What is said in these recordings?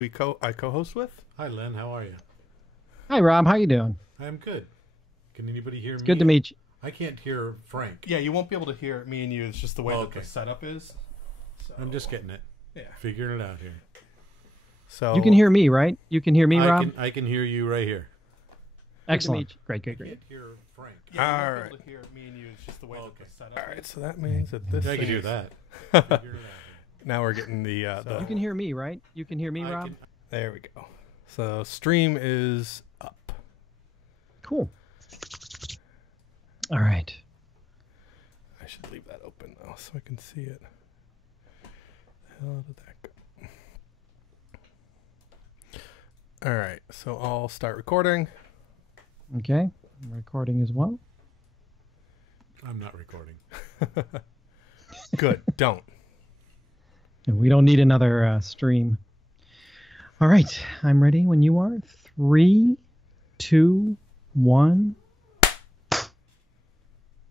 I co-host with. Hi, Len. How are you? Hi, Rob. How you doing? I'm good. Can anybody hear me? It's good to meet you. I can't hear Frank. Yeah, you won't be able to hear me and you. It's just the way that the setup is. So, I'm just getting it. Yeah. Figuring it out here. So You can hear me, right? You can hear me, Rob? I can hear you right here. Excellent. Great. I can't hear Frank. Yeah, All you won't be able to hear me and you. It's just the way that the setup. All right, so that means that this. I can thing do is- that. Figure it out here. Now we're getting the. You can hear me, right? You can hear me, I Rob? can- There we go. So stream is up. Cool. All right. I should leave that open though, so I can see it. The hell did that go? All right, so I'll start recording. Okay. I'm recording as well. I'm not recording. Good. Don't. And we don't need another stream. All right. I'm ready when you are. 3, 2, 1.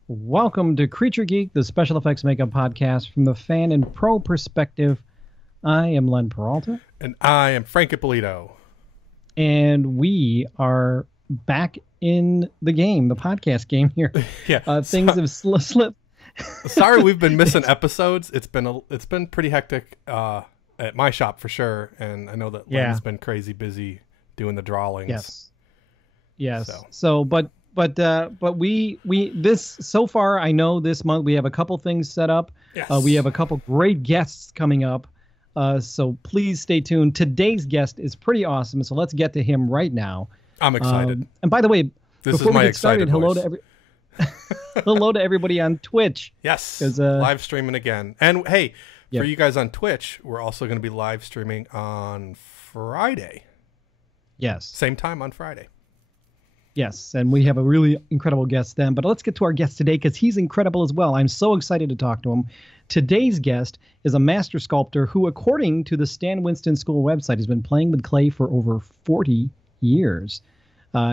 Welcome to Creature Geek, the special effects makeup podcast from the fan and pro perspective. I am Len Peralta. And I am Frank Ippolito. And we are back in the game, the podcast game here. Yeah. Things have slipped. Sorry, we've been missing episodes. It's been pretty hectic at my shop for sure, and I know that Len's been crazy busy doing the drawings. Yes. So, but we this so far. I know this month we have a couple things set up. Yes. We have a couple great guests coming up. So please stay tuned. Today's guest is pretty awesome. So let's get to him right now. I'm excited. And by the way, This before is my we get started, excited hello voice. to hello to everybody on Twitch. Yes, 'Cause, live streaming again. And hey, Yep. for you guys on Twitch, we're also going to be live streaming on Friday. Yes. Same time on Friday. Yes, and we have a really incredible guest then. But let's get to our guest today because he's incredible as well. I'm so excited to talk to him. Today's guest is a master sculptor who, according to the Stan Winston School website, has been playing with clay for over 40 years.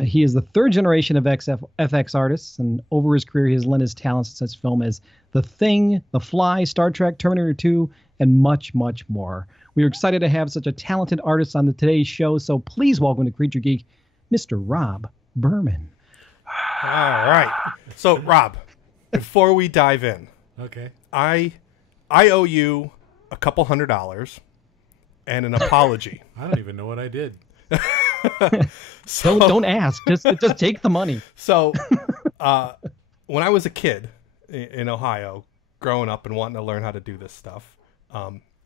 He is the third generation of FX artists, and over his career, he has lent his talents to such film as The Thing, The Fly, Star Trek, Terminator 2, and much, much more. We are excited to have such a talented artist on today's show, so please welcome to Creature Geek, Mr. Rob Burman. All right. So, Rob, before we dive in, Okay. I owe you a couple $100 and an apology. I don't even know what I did. So, Don't ask. Just take the money. So, when I was a kid in Ohio, growing up and wanting to learn how to do this stuff,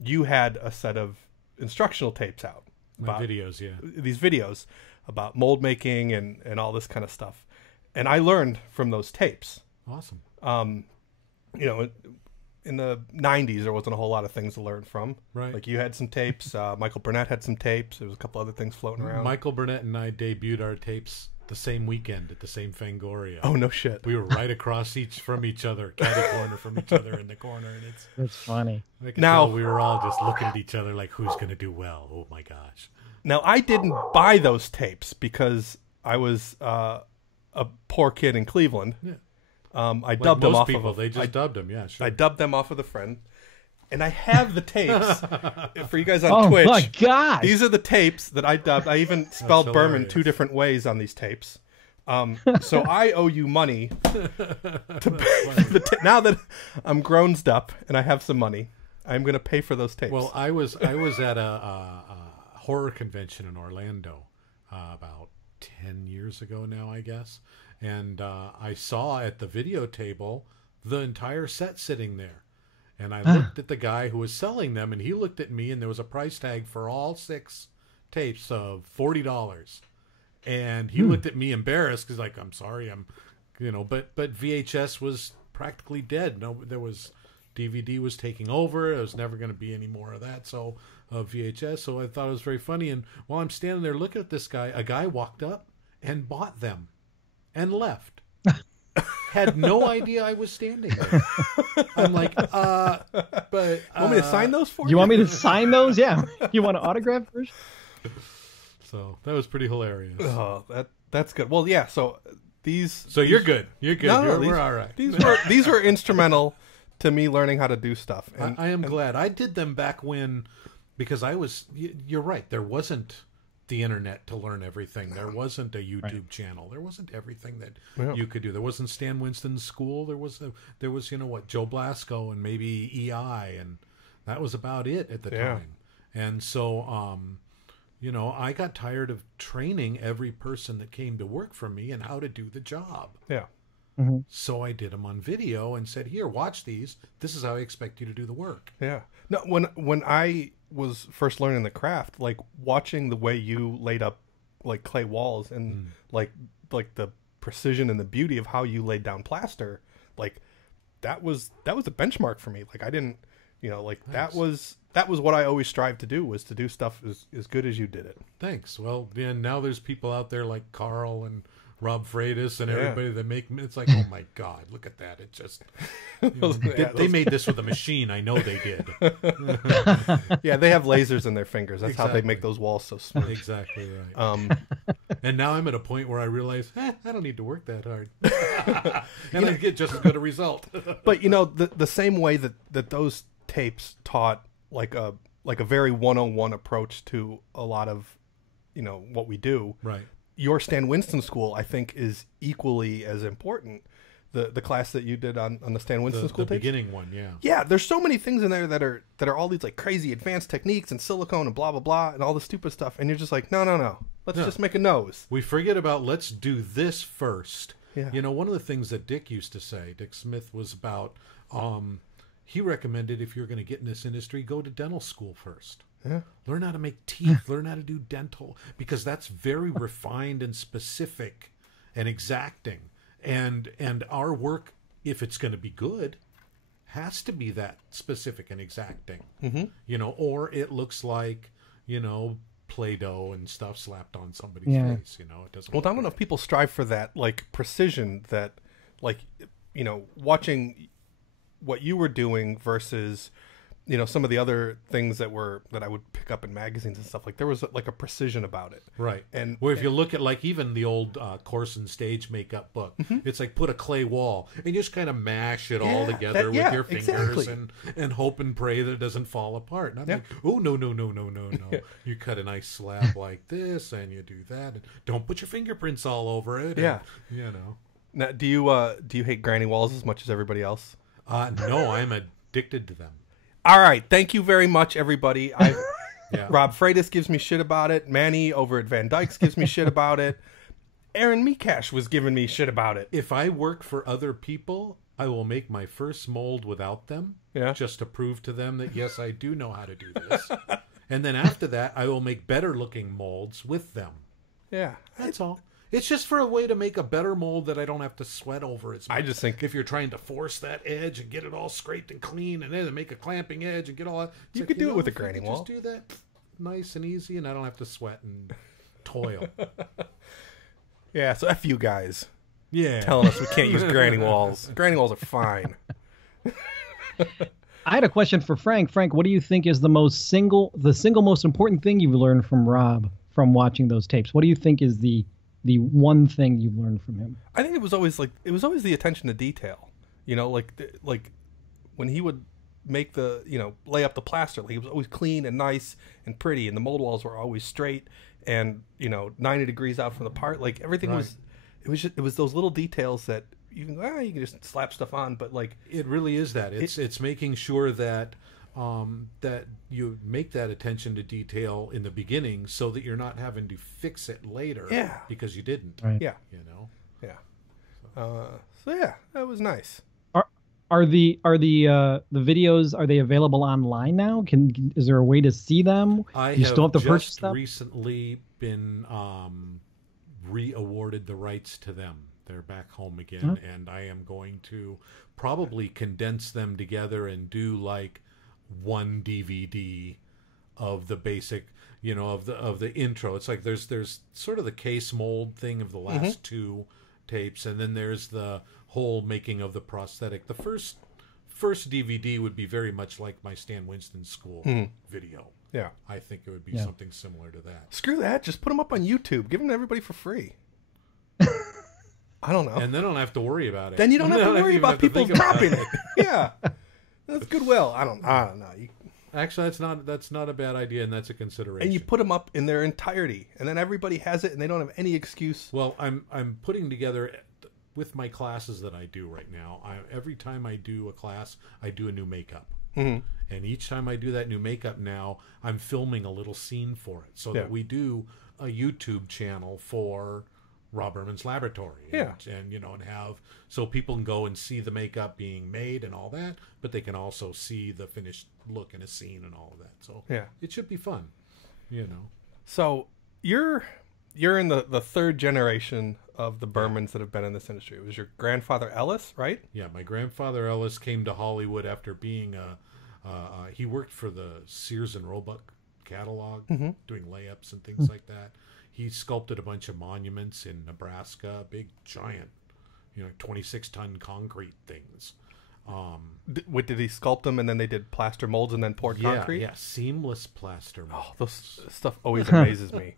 you had a set of instructional tapes out. My videos, yeah. These videos about mold making and all this kind of stuff. And I learned from those tapes. Awesome. You know, in the 90s, there wasn't a whole lot of things to learn from. Right. Like you had some tapes. Michael Burnett had some tapes. There was a couple other things floating around. Michael Burnett and I debuted our tapes the same weekend at the same Fangoria. Oh, no shit. We were right across from each other, catty corner from each other in the corner, and it's That's funny. I can Now- tell we were all just looking at each other like, who's going to do well? Oh my gosh! Now, I didn't buy those tapes because I was a poor kid in Cleveland. Yeah. I Like dubbed them most off people, of they just dubbed them. Yeah, sure. I dubbed them off of a friend, and I have the tapes for you guys on Oh Twitch. my God! These are the tapes that I dubbed. I even spelled Berman hilarious. 2 different ways on these tapes. So I owe you money now that I'm grown up and I have some money. I'm going to pay for those tapes. Well, I was at a horror convention in Orlando about 10 years ago now, I guess, and I saw at the video table the entire set sitting there, and I looked at the guy who was selling them, and he looked at me, and there was a price tag for all 6 tapes of $40, and he looked at me embarrassed because, like, I'm sorry, but VHS was practically dead. No, there was. DVD was taking over. There was never going to be any more of that. So VHS. So I thought it was very funny. And while I'm standing there looking at this guy, a guy walked up and bought them and left. Had no idea I was standing there. I'm like, but want me to sign those for you? You want me to sign those? Yeah. You want an autograph first? So that was pretty hilarious. Oh, that's good. Well, yeah. So these. So you're good. You're good. No, We're all right. These were instrumental to me learning how to do stuff. And, I am glad. I did them back when because you're right. There wasn't the internet to learn everything. There wasn't a YouTube channel. There wasn't everything that you could do. There wasn't Stan Winston's school. There was Joe Blasco and maybe EI, and that was about it at the time. And so, I got tired of training every person that came to work for me and how to do the job. Yeah. Mm-hmm. So I did them on video and said, "Here, watch these. This is how I expect you to do the work." Yeah. No, when I was first learning the craft, like watching the way you laid up like clay walls and like the precision and the beauty of how you laid down plaster, like that was a benchmark for me. Like I didn't, that was what I always strived to do, was to do stuff as good as you did it. Thanks. Well, then now there's people out there like Carl and Rob Freitas and everybody that make, it's like, oh my God, look at that. It just, they made this with a machine. I know they did. Yeah, they have lasers in their fingers. That's how they make those walls so smooth. Exactly right. And now I'm at a point where I realize, I don't need to work that hard. And I get just as good a result. But the same way that those tapes taught like a very 101 approach to a lot of, what we do. Right. Your Stan Winston school, I think, is equally as important. The class that you did on the Stan Winston school the tapes? beginning one, yeah. Yeah, there's so many things in there that are all these like crazy advanced techniques and silicone and blah blah blah and all this stupid stuff, and you're just like, no, let's just make a nose. We forget about let's do this first. Yeah. One of the things that Dick used to say, Dick Smith, was about he recommended if you're going to get in this industry, go to dental school first. Yeah. Learn how to make teeth, learn how to do dental, because that's very refined and specific and exacting. And our work, if it's going to be good, has to be that specific and exacting. Mm-hmm. Or it looks like, Play-Doh and stuff slapped on somebody's face. It doesn't. Well, I don't know if people strive for that like precision that, like, watching what you were doing versus some of the other things that I would pick up in magazines and stuff. Like there was like a precision about it. Right. And if you look at like even the old Corson stage makeup book, it's like put a clay wall and you just kind of mash it all together with your fingers and hope and pray that it doesn't fall apart. And I'm like, oh, no. You cut a nice slab like this and you do that. And don't put your fingerprints all over it. Yeah. And, Now, do you hate granny walls as much as everybody else? No, I'm addicted to them. All right. Thank you very much, everybody. Rob Freitas gives me shit about it. Manny over at Van Dyke's gives me shit about it. Aaron Mikash was giving me shit about it. If I work for other people, I will make my first mold without them. Yeah. Just to prove to them that, yes, I do know how to do this. And then after that, I will make better looking molds with them. Yeah. That's all. It's just for a way to make a better mold that I don't have to sweat over as much. I just think if you're trying to force that edge and get it all scraped and clean and then make a clamping edge and get all that. You could do it with a granny wall. Just do that nice and easy and I don't have to sweat and toil. Yeah, so F you guys. Yeah. Telling us we can't use granny walls. Granny walls are fine. I had a question for Frank. Frank, what do you think is the single most important thing you've learned from Rob from watching those tapes? What do you think is the one thing you've learned from him? I think it was always the attention to detail. Like when he would make lay up the plaster, like it was always clean and nice and pretty, and the mold walls were always straight and 90 degrees out from the part. Like everything was, it was those little details that you can just slap stuff on, but like it really is that it's making sure that that you make that attention to detail in the beginning so that you're not having to fix it later because you didn't. Right. Yeah. Yeah. So yeah, that was nice. Are the videos, are they available online now? Is there a way to see them? You still have to purchase them? Recently been re-awarded the rights to them. They're back home again, and I am going to probably condense them together and do like one DVD of the basic, of the intro. It's like there's sort of the case mold thing of the last two tapes, and then there's the whole making of the prosthetic. The first DVD would be very much like my Stan Winston school video. Yeah, I think it would be something similar to that. Screw that! Just put them up on YouTube. Give them to everybody for free. I don't know. And then I don't have to worry about it. Then you don't have to worry about people dropping it. Yeah. That's goodwill. I don't know. Actually, that's not a bad idea, and that's a consideration. And you put them up in their entirety, and then everybody has it, and they don't have any excuse. Well, I'm putting together with my classes that I do right now. Every time I do a class, I do a new makeup. Mm-hmm. And each time I do that new makeup now, I'm filming a little scene for it so that we do a YouTube channel for Rob Berman's Laboratory. And have so people can go and see the makeup being made and all that, but they can also see the finished look in a scene and all of that. So it should be fun, So you're in the third generation of the Burmans that have been in this industry. It was your grandfather Ellis, right? Yeah, my grandfather Ellis came to Hollywood after being he worked for the Sears and Roebuck catalog, doing layups and things like that. He sculpted a bunch of monuments in Nebraska, big, giant, 26-ton concrete things. Did he sculpt them and then they did plaster molds and then poured concrete? Yeah, seamless plaster molds. Oh, those stuff always amazes me.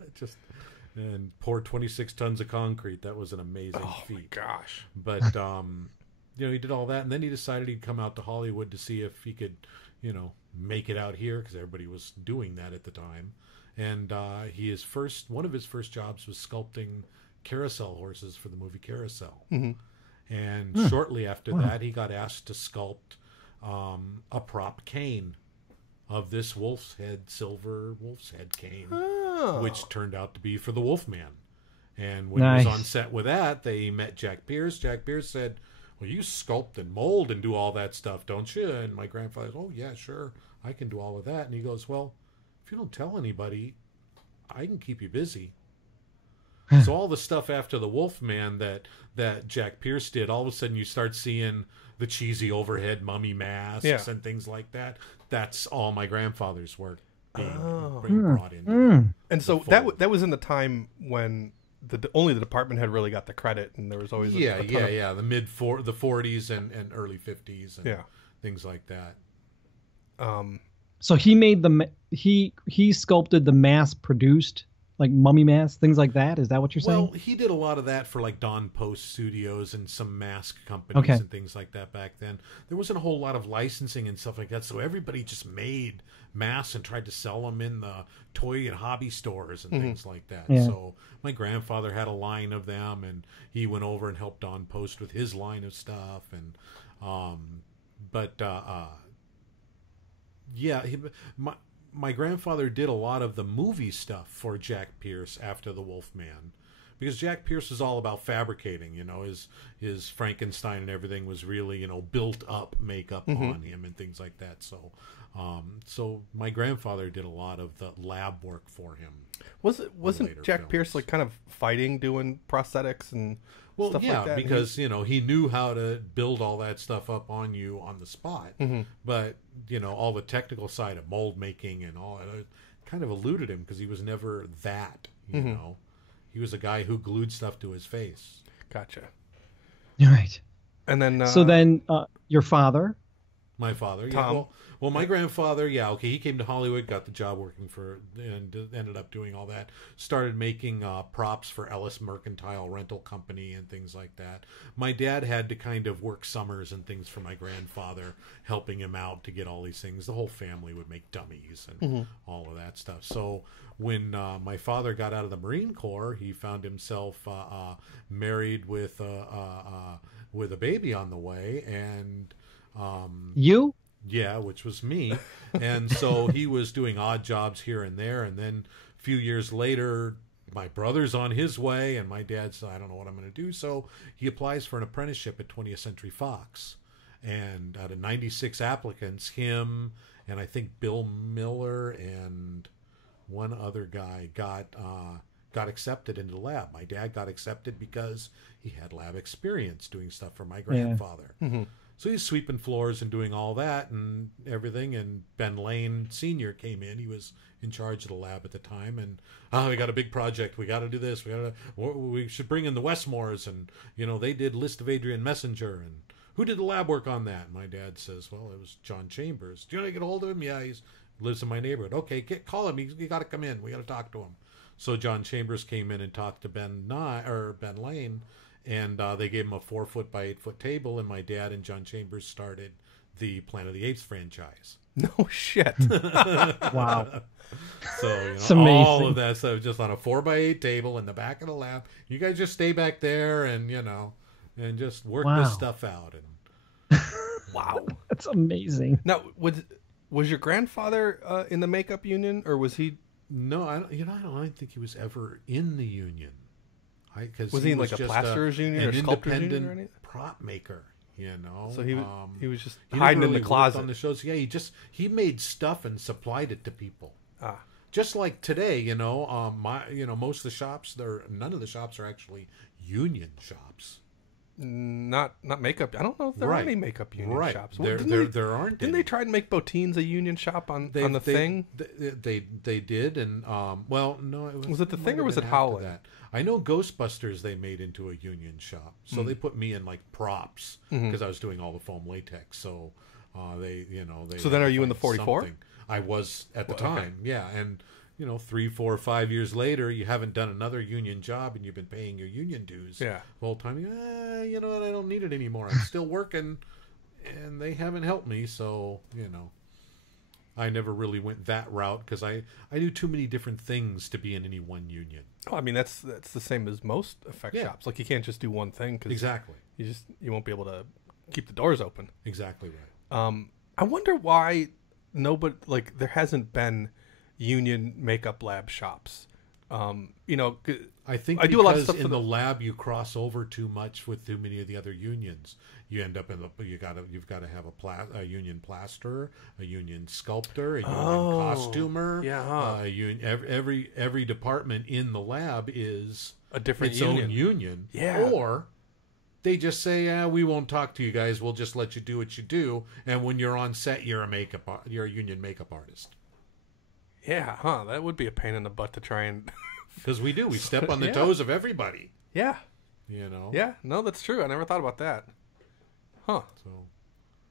And poured 26 tons of concrete. That was an amazing feat. Oh my gosh! But he did all that, and then he decided he'd come out to Hollywood to see if he could, make it out here because everybody was doing that at the time. And one of his first jobs was sculpting carousel horses for the movie Carousel. And shortly after that, he got asked to sculpt a prop cane of this silver wolf's head cane, which turned out to be for the Wolfman. And when he was on set with that, they met Jack Pierce. Jack Pierce said, "Well, you sculpt and mold and do all that stuff, don't you?" And my grandfather goes, "Oh, yeah, sure. I can do all of that." And he goes, "Well, if you don't tell anybody, I can keep you busy." So all the stuff after the Wolfman that Jack Pierce did, all of a sudden you start seeing the cheesy overhead mummy masks and things like that. That's all my grandfather's work being brought in. And so that was in the time when only the department had really got the credit, and there was always the the 40s and early 50s and things like that. So he made he sculpted the mass-produced like mummy masks, things like that. Is that what you're saying? Well, he did a lot of that for like Don Post Studios and some mask companies and things like that back then. There wasn't a whole lot of licensing and stuff like that, so everybody just made masks and tried to sell them in the toy and hobby stores and things like that. Yeah. So my grandfather had a line of them, and he went over and helped Don Post with his line of stuff. And my grandfather did a lot of the movie stuff for Jack Pierce after the Wolfman, because Jack Pierce is all about fabricating. His Frankenstein and everything was really built up makeup on him and things like that. So my grandfather did a lot of the lab work for him. Wasn't Jack Pierce like kind of fighting doing prosthetics and stuff like that? Because he knew how to build all that stuff up on you on the spot. But all the technical side of mold making and all that kind of eluded him because he was never that. He was a guy who glued stuff to his face. Gotcha. All right. And then so then your father. My father, Tom. Well, my grandfather, he came to Hollywood, got the job working and ended up doing all that. Started making props for Ellis Mercantile Rental Company and things like that. My dad had to kind of work summers and things for my grandfather, helping him out to get all these things. The whole family would make dummies and all of that stuff. So when my father got out of the Marine Corps, he found himself married with a baby on the way, and you? Yeah, which was me. And so he was doing odd jobs here and there. And then a few years later, my brother's on his way, and my dad said, "I don't know what I'm going to do." So he applies for an apprenticeship at 20th Century Fox. And out of 96 applicants, him and I think Bill Miller and one other guy got accepted into the lab. My dad got accepted because he had lab experience doing stuff for my grandfather. So he's sweeping floors and doing all that and everything. And Ben Lane Sr. came in. He was in charge of the lab at the time. And, we got a big project. We got to do this. We should bring in the Westmores. And, they did List of Adrian Messenger. And who did the lab work on that? And my dad says, "Well, it was John Chambers." "Do you know how to get a hold of him?" "Yeah, he lives in my neighborhood." "Okay, call him. You got to come in. We got to talk to him." So John Chambers came in and talked to Ben Lane. And they gave him a 4-foot by 8-foot table, and my dad and John Chambers started the Planet of the Apes franchise. No shit. Wow. So It's amazing. all of that stuff just on a 4x8 table in the back of the lab. You guys just stay back there and and just work this stuff out. And Wow. That's amazing. Now, was your grandfather in the makeup union, or was he? no, I don't think he was ever in the union. Was he in like a plasterers union or sculptors union or anything? Independent prop maker. So he was just he hiding never in the really closet. worked on the shows. Yeah, he made stuff and supplied it to people. Ah. Just like today, most of the shops, none of the shops are actually union shops. Not makeup. I don't know if there are any makeup union shops. There aren't. Didn't they try to make Botine's a union shop on the Thing? They did, and no, was it the Thing or was it after Howling? that. I know Ghostbusters they made into a union shop, so they put me in like props because I was doing all the foam latex. So they. So then, are you in the 44? I was at the time, yeah, and 3, 4, 5 years later, you haven't done another union job, and you've been paying your union dues the whole time. You know what? I don't need it anymore. I'm still working, and they haven't helped me. So I never really went that route because I do too many different things to be in any one union. Oh, I mean that's the same as most effect shops. Like you can't just do one thing because exactly you won't be able to keep the doors open. Exactly right. I wonder why there hasn't been union makeup lab shops. I think I do a lot of stuff in the lab you cross over too much with too many of the other unions. You end up you've got to have a union plasterer, a union sculptor, a union costumer. Every department in the lab is a different its own union. Yeah. Or they just say, we won't talk to you guys. We'll just let you do what you do. And when you're on set, you're a union makeup artist. Yeah, that would be a pain in the butt to try and. Because we step on the toes of everybody. Yeah. Yeah, no, that's true. I never thought about that. Huh.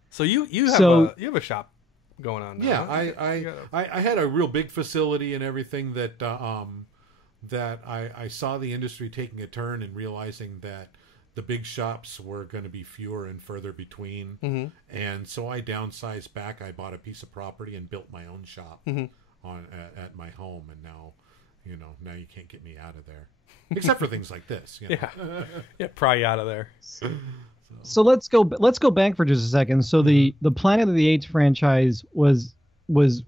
So you have a shop going on now. Yeah, I had a real big facility and everything that I saw the industry taking a turn and realizing that the big shops were going to be fewer and further between. Mm-hmm. And so I downsized back. I bought a piece of property and built my own shop at my home. And now you can't get me out of there. Except for things like this. Yeah, pry you out of there. So let's go back for just a second. So the Planet of the Apes franchise was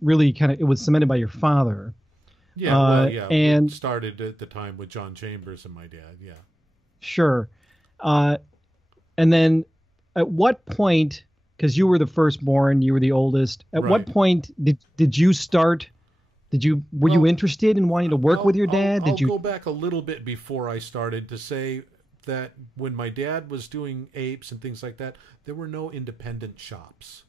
really it was cemented by your father. Yeah, and it started at the time with John Chambers and my dad. Yeah, sure. And then at what point? Because you were the firstborn, you were the oldest. At what point did you start? Were you interested in wanting to work with your dad? I'll go back a little bit before I started to say that when my dad was doing apes and things like that, there were no independent shops.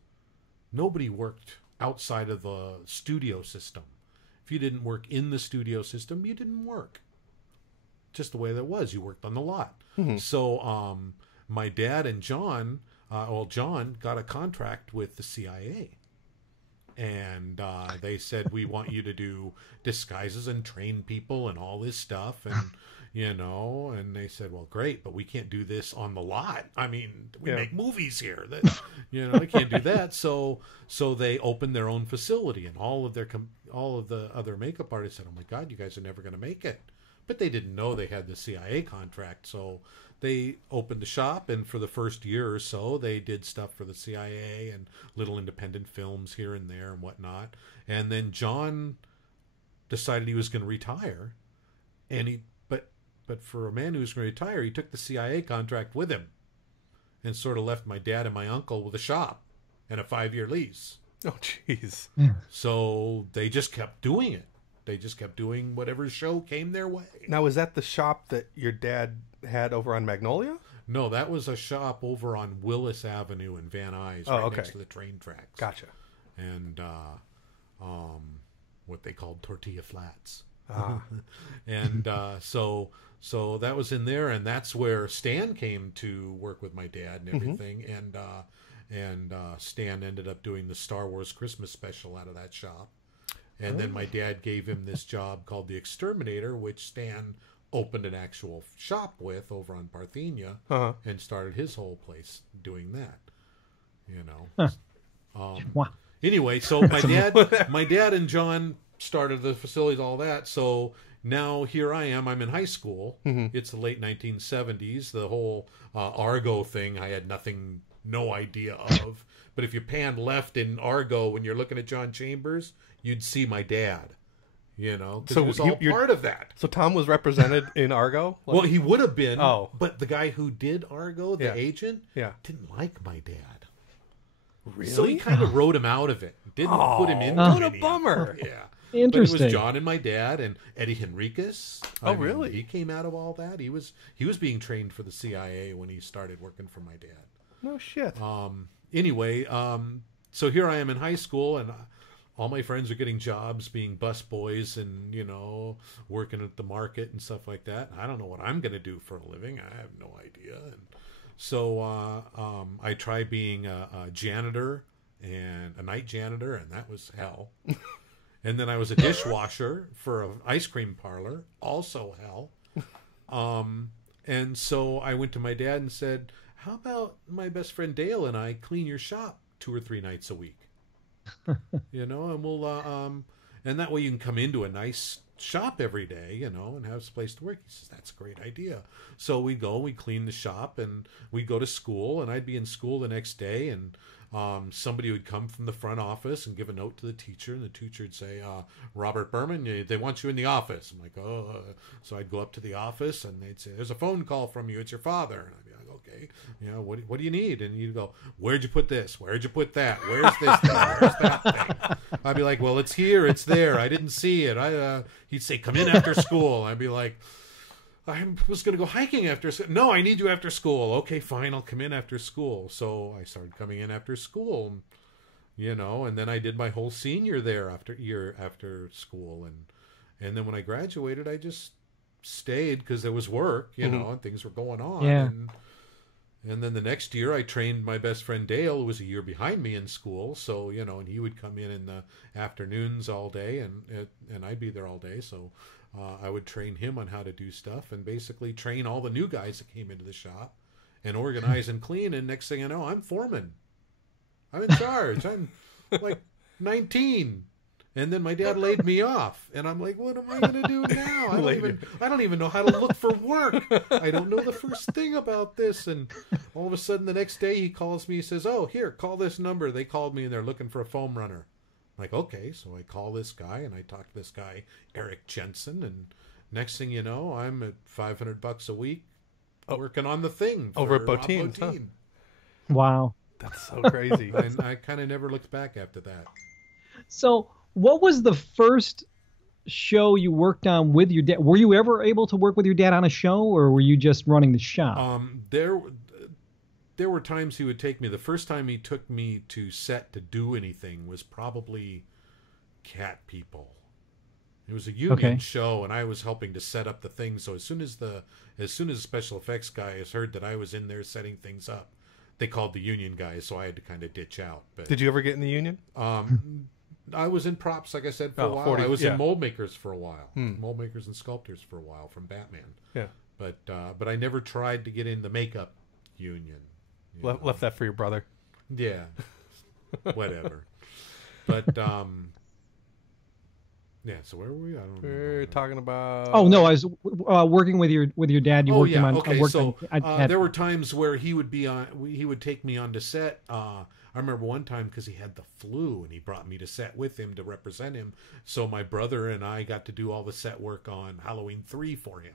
Nobody worked outside of the studio system. If you didn't work in the studio system, you didn't work. Just the way that was. You worked on the lot. Mm-hmm. So my dad and John, John got a contract with the CIA. And they said, we want you to do disguises and train people and all this stuff. And, and they said, well, great, but we can't do this on the lot. I mean, we make movies here. That, they can't do that. So they opened their own facility, and all of the other makeup artists said, oh my God, you guys are never going to make it. But they didn't know they had the CIA contract. So they opened the shop, and for the first year or so, they did stuff for the CIA and little independent films here and there and whatnot. And then John decided he was going to retire, and but for a man who was going to retire, he took the CIA contract with him, and sort of left my dad and my uncle with a shop and a 5-year lease. Oh, jeez. So they just kept doing it. They just kept doing whatever show came their way. Now, is that the shop that your dad had over on Magnolia? No, that was a shop over on Willis Avenue in Van Nuys, next to the train tracks. Gotcha. And what they called tortilla flats. And so that was in there, and that's where Stan came to work with my dad and everything. Mm-hmm. And Stan ended up doing the Star Wars Christmas special out of that shop. And then my dad gave him this job called The Exterminator, which Stan opened an actual shop with over on Parthenia, and started his whole place doing that. Wow. Anyway, so my dad and John started the facilities, all that. So now here I am. I'm in high school. It's the late 1970s. The whole Argo thing, I had no idea of. But if you pan left in Argo when you're looking at John Chambers, you'd see my dad. You know, because he was all part of that. So Tom was represented in Argo? Well, he would have been. Oh. But the guy who did Argo, the agent, didn't like my dad. Really? So he kind of wrote him out of it. Didn't put him in. What a bummer. Yeah. Interesting. But it was John and my dad and Eddie Henriquez. Really? He came out of all that. He was being trained for the CIA when he started working for my dad. No shit. Anyway, so here I am in high school, and all my friends are getting jobs being bus boys and, you know, working at the market and stuff like that. I don't know what I'm going to do for a living. I have no idea. And so I tried being a janitor and a night janitor, and that was hell. And then I was a dishwasher for an ice cream parlor, also hell. And so I went to my dad and said, how about my best friend Dale and I clean your shop 2 or 3 nights a week? You know, and we'll and that way you can come into a nice shop every day, you know, and have a place to work. He says, that's a great idea. So we clean the shop, and we'd go to school, and I'd be in school the next day, and somebody would come from the front office and give a note to the teacher, and the teacher would say, Robert Burman, they want you in the office. I'm like, oh. So I'd go up to the office, and they'd say, there's a phone call from you. It's your father. And I'd be like, okay, you know, what do you need? And you'd go, where'd you put this? Where'd you put that? Where's this thing? Where's that thing? I'd be like, well, it's here. It's there. I didn't see it. He'd say, come in after school. I'd be like, I was going to go hiking after school. No, I need you after school. Okay, fine. I'll come in after school. So I started coming in after school, you know, and then I did my whole senior there after school. And then when I graduated, I just stayed because there was work, you know, and things were going on. Yeah. And then the next year I trained my best friend Dale, who was a year behind me in school. So, you know, and he would come in the afternoons all day, and I'd be there all day. So I would train him on how to do stuff, and basically train all the new guys that came into the shop and organize and clean. And next thing I know, I'm foreman. I'm in charge. I'm like 19. And then my dad laid me off, and I'm like, what am I going to do now? I don't even know how to look for work. I don't know the first thing about this. And all of a sudden the next day he calls me, he says, oh, here, call this number. They called me and they're looking for a foam runner. I'm like, okay. So I call this guy, and I talk to this guy, Eric Jensen. And next thing you know, I'm at $500 a week working on the thing. Over at Bottines, huh? Wow. That's so crazy. And I kind of never looked back after that. So what was the first show you worked on with your dad? Were you ever able to work with your dad on a show, or were you just running the shop? There were times he would take me. The first time he took me to set to do anything was probably Cat People. It was a union show, and I was helping to set up the thing. So as soon as the special effects guys heard that I was in there setting things up, they called the union guys, so I had to kind of ditch out. But did you ever get in the union? I was in props, like I said, for a while. I was in mold makers for a while, mold makers and sculptors for a while from Batman. Yeah, but I never tried to get in the makeup union. Left that for your brother. Yeah, whatever. But yeah. So where were we? I don't know. We're talking about. Oh no, I was working with your dad. You worked him on. Okay, so there were times where he would be on. He would take me onto set. I remember one time because he had the flu, and he brought me to set with him to represent him. So my brother and I got to do all the set work on Halloween 3 for him.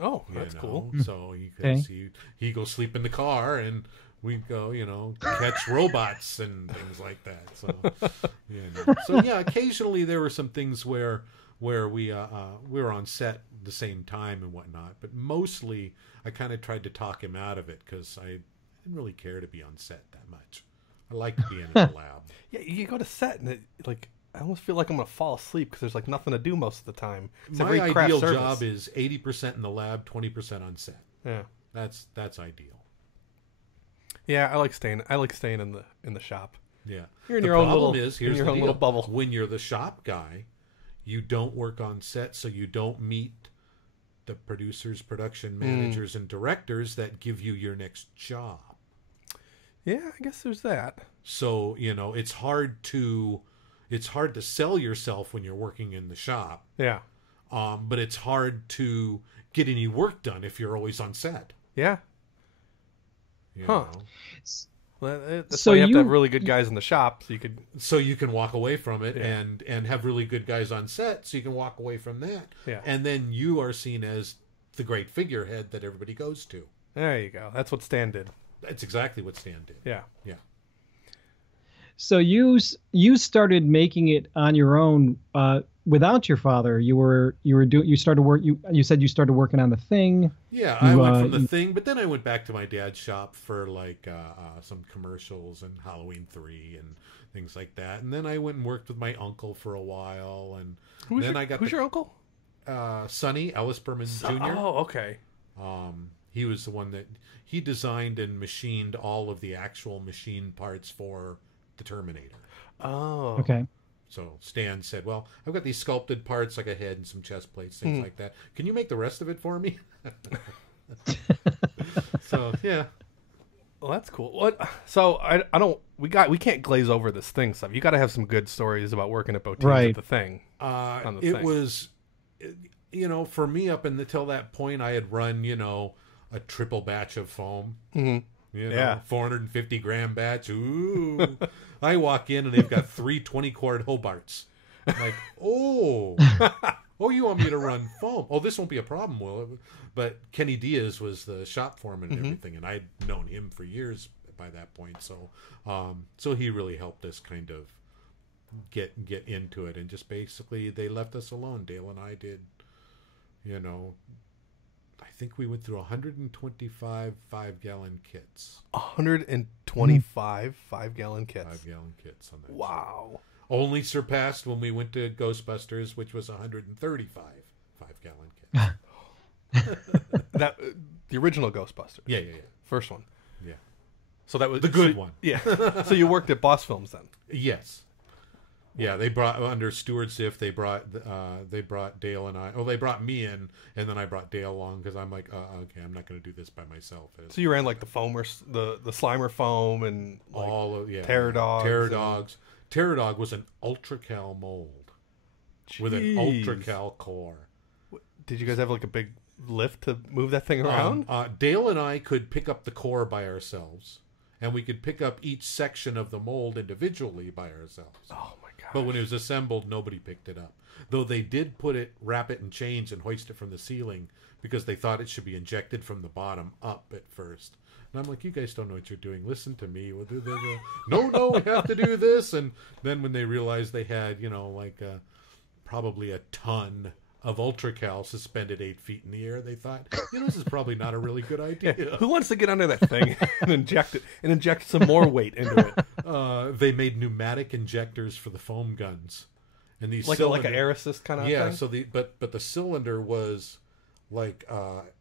Oh, that's cool. So you could see he go sleep in the car, and we'd go, you know, catch robots and things like that. So, you know. So yeah, occasionally there were some things where we were on set at the same time and whatnot, but mostly I kind of tried to talk him out of it because I didn't really care to be on set that much. I like being in the lab. Yeah, you go to set and I almost feel like I'm going to fall asleep because there's like nothing to do most of the time. It's my ideal job is 80% in the lab, 20% on set. Yeah, that's ideal. Yeah, I like staying in the shop. Yeah, you're in your own little bubble. When you're the shop guy, you don't work on set, so you don't meet the producers, production managers, and directors that give you your next job. Yeah, I guess there's that. So, it's hard to sell yourself when you're working in the shop. Yeah. But it's hard to get any work done if you're always on set. Yeah. You Huh. know? Well, that's So why you have to you- have really good guys in the shop, So you can walk away from it Yeah. and have really good guys on set, so you can walk away from that. Yeah. And then you are seen as the great figurehead that everybody goes to. There you go. That's what Stan did. That's exactly what Stan did. Yeah. Yeah. So you started making it on your own without your father. You started work. You said you started working on the Thing. Yeah, I went from the you- Thing, but then I went back to my dad's shop for like some commercials and Halloween 3 and things like that. And then I went and worked with my uncle for a while, and Who's your uncle? Sonny Ellis Burman Jr. Oh, okay. He was the one that he designed and machined all of the actual machine parts for the Terminator. Oh. Okay. So Stan said, "Well, I've got these sculpted parts like a head and some chest plates, things like that. Can you make the rest of it for me?" So yeah. Well, that's cool. What? So we can't glaze over this Thing stuff. You got to have some good stories about working at Botines Right. at the Thing. It Thing. was, for me up until that point, I had run, a triple batch of foam. Mm-hmm. Yeah. 450 gram batch. Ooh. I walk in and they've got 3 20-quart Hobarts. I'm like, oh, you want me to run foam? Oh, this won't be a problem, will it? But Kenny Diaz was the shop foreman and everything, and I'd known him for years by that point. So he really helped us kind of get into it, and just basically they left us alone. Dale and I did, I think we went through 125 5-gallon kits. 125 5-gallon kits. 5-gallon kits on that. Wow. Only surpassed when we went to Ghostbusters, which was 135 5-gallon kits. That the original Ghostbusters. Yeah. First one. Yeah. So that was The good one. Yeah. So you worked at Boss Films then. Yes. Yeah, they brought under Stuart Ziff. They brought Dale and I. Oh, they brought me in, and then I brought Dale along because I'm like, okay, I'm not going to do this by myself. So you ran like the foamers, the Slimer foam, and like all of Terror Dogs. Terror Dog was an ultra-cal mold with an Jeez. ultra-cal core. Did you guys have like a big lift to move that thing around? Dale and I could pick up the core by ourselves, and we could pick up each section of the mold individually by ourselves. Oh my god! But when it was assembled, nobody picked it up. Though they did wrap it in chains and hoist it from the ceiling because they thought it should be injected from the bottom up at first. And I'm like, you guys don't know what you're doing. Listen to me. We'll do this. No, we have to do this. And then when they realized they had, probably a ton of ultracal suspended 8 feet in the air, they thought, this is probably not a really good idea. Who wants to get under that thing and inject some more weight into it? They made pneumatic injectors for the foam guns, and these like an air assist kind of thing. Yeah. So but the cylinder was like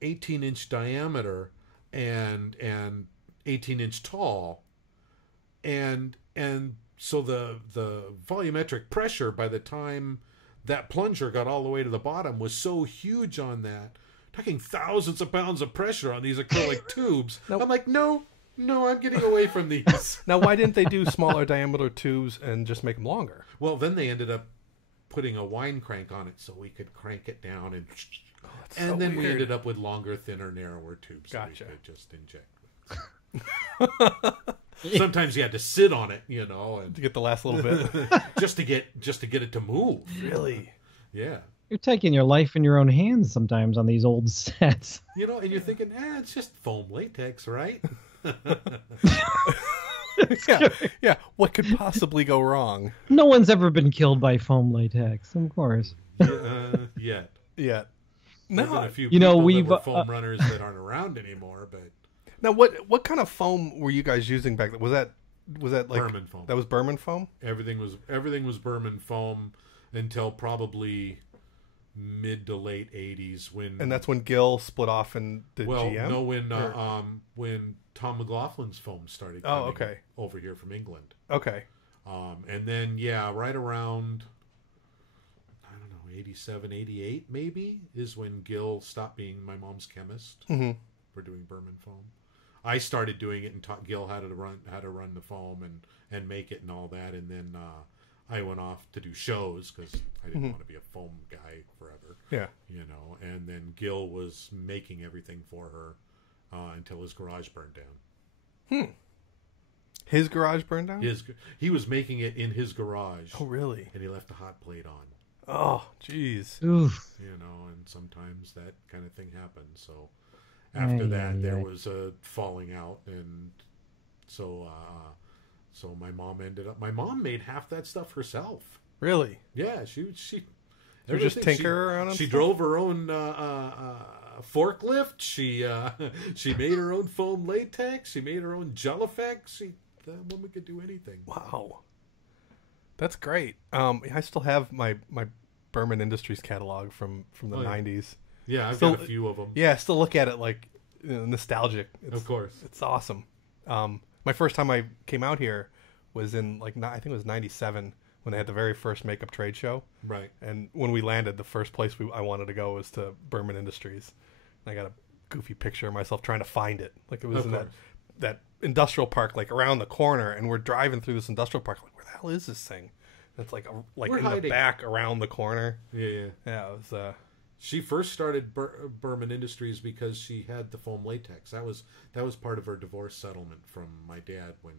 18-inch diameter and 18-inch tall, and so the volumetric pressure by the time that plunger got all the way to the bottom was so huge on that, talking thousands of pounds of pressure on these acrylic tubes. Nope. I'm like, no, I'm getting away from these. Now, why didn't they do smaller diameter tubes and just make them longer? Well, then they ended up putting a wine crank on it so we could crank it down, and so then we weird. ended up with longer, thinner, narrower tubes Gotcha. that we could just inject with. Sometimes you had to sit on it, and To get the last little bit. just to get it to move. Really? Yeah. You're taking your life in your own hands sometimes on these old sets. And you're thinking, it's just foam latex, right? Yeah. What could possibly go wrong? No one's ever been killed by foam latex, of course. Yet. Yeah. There's been No. a few You know, people we've, that were foam runners that aren't around anymore, but Now, what kind of foam were you guys using back then? Was that like Burman foam. That was Burman foam? everything was Burman foam until probably mid to late 80s when And that's when Gil split off and did GM? no, when Tom McLaughlin's foam started Oh, coming okay. over here from England. Okay. And then, right around, I don't know, 87, 88 maybe, is when Gil stopped being my mom's chemist Mm-hmm. for doing Burman foam. I started doing it and taught Gil how to run the foam and make it and all that, and then I went off to do shows because I didn't want to be a foam guy forever. Yeah. You know, and then Gil was making everything for her until his garage burned down. His garage burned down? He was making it in his garage. Oh, really? And he left a hot plate on. Oh, jeez. Oof. You know, and sometimes that kind of thing happens. So after that, there was a falling out, and so my mom made half that stuff herself. Really? Yeah, she was just tinker around. She drove her own forklift. She made her own foam latex. She made her own gel effects. The woman could do anything. Wow, that's great. I still have my Burman Industries catalog from the 90s. Yeah, I've still, got a few of them. Yeah, I still look at it like nostalgic. Of course, it's awesome. My first time I came out here was in I think it was '97 when they had the very first makeup trade show. Right. And when we landed, the first place I wanted to go was to Burman Industries. And I got a goofy picture of myself trying to find it. Like it was in that industrial park, like around the corner, and we're driving through this industrial park. Like, where the hell is this thing? And it's like in hiding. The back around the corner. Yeah. Yeah, it was. She first started Burman Industries because she had the foam latex. That was part of her divorce settlement from my dad when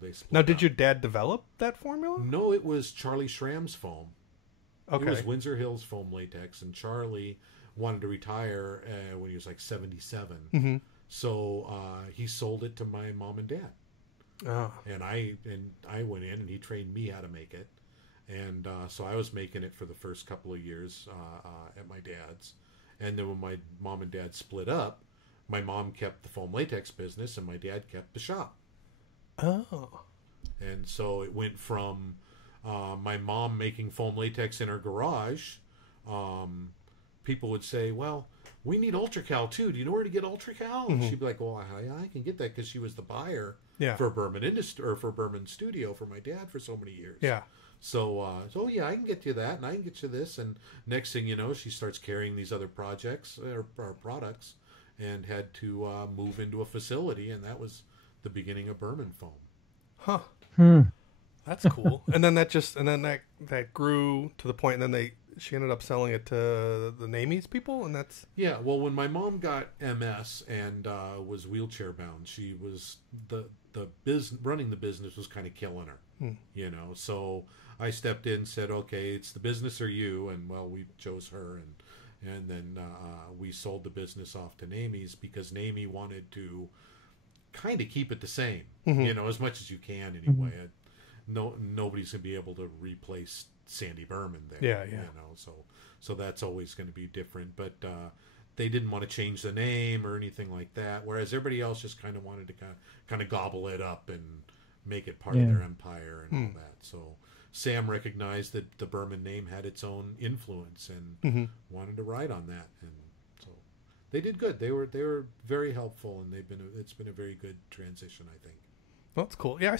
they split. Now, did your dad develop that formula? No, it was Charlie Schramm's foam. Okay. It was Windsor Hills foam latex, and Charlie wanted to retire when he was like 77. Mm-hmm. So he sold it to my mom and dad. Oh. And I went in and he trained me how to make it. And so I was making it for the first couple of years at my dad's. And then when my mom and dad split up, my mom kept the foam latex business and my dad kept the shop. Oh. And so it went from my mom making foam latex in her garage. People would say, well, we need Ultracal too. Do you know where to get Ultracal? And she'd be like, well, I can get that because she was the buyer for Burman Industry or for Burman Studio for my dad for so many years. Yeah. So yeah, I can get you that, and I can get you this, and next thing you know, she starts carrying these other projects or products, and had to move into a facility, and that was the beginning of Burman Foam. Huh. That's cool. and then that grew to the point, and then she ended up selling it to the Namies people, and that's Well, when my mom got MS and was wheelchair bound, she was the running the business was kind of killing her. You know, so I stepped in and said, okay, it's the business or you, and well, we chose her, and then we sold the business off to Namies because Namie wanted to kind of keep it the same, you know, as much as you can anyway. Nobody's gonna be able to replace Sandy Berman there. Yeah. You know, so that's always going to be different. But they didn't want to change the name or anything like that. Whereas everybody else just kind of wanted to kind of gobble it up and make it part of their empire and all that. So Sam recognized that the Berman name had its own influence and wanted to ride on that. And so they did good. They were very helpful, and it's been a very good transition, I think. Well, that's cool. Yeah,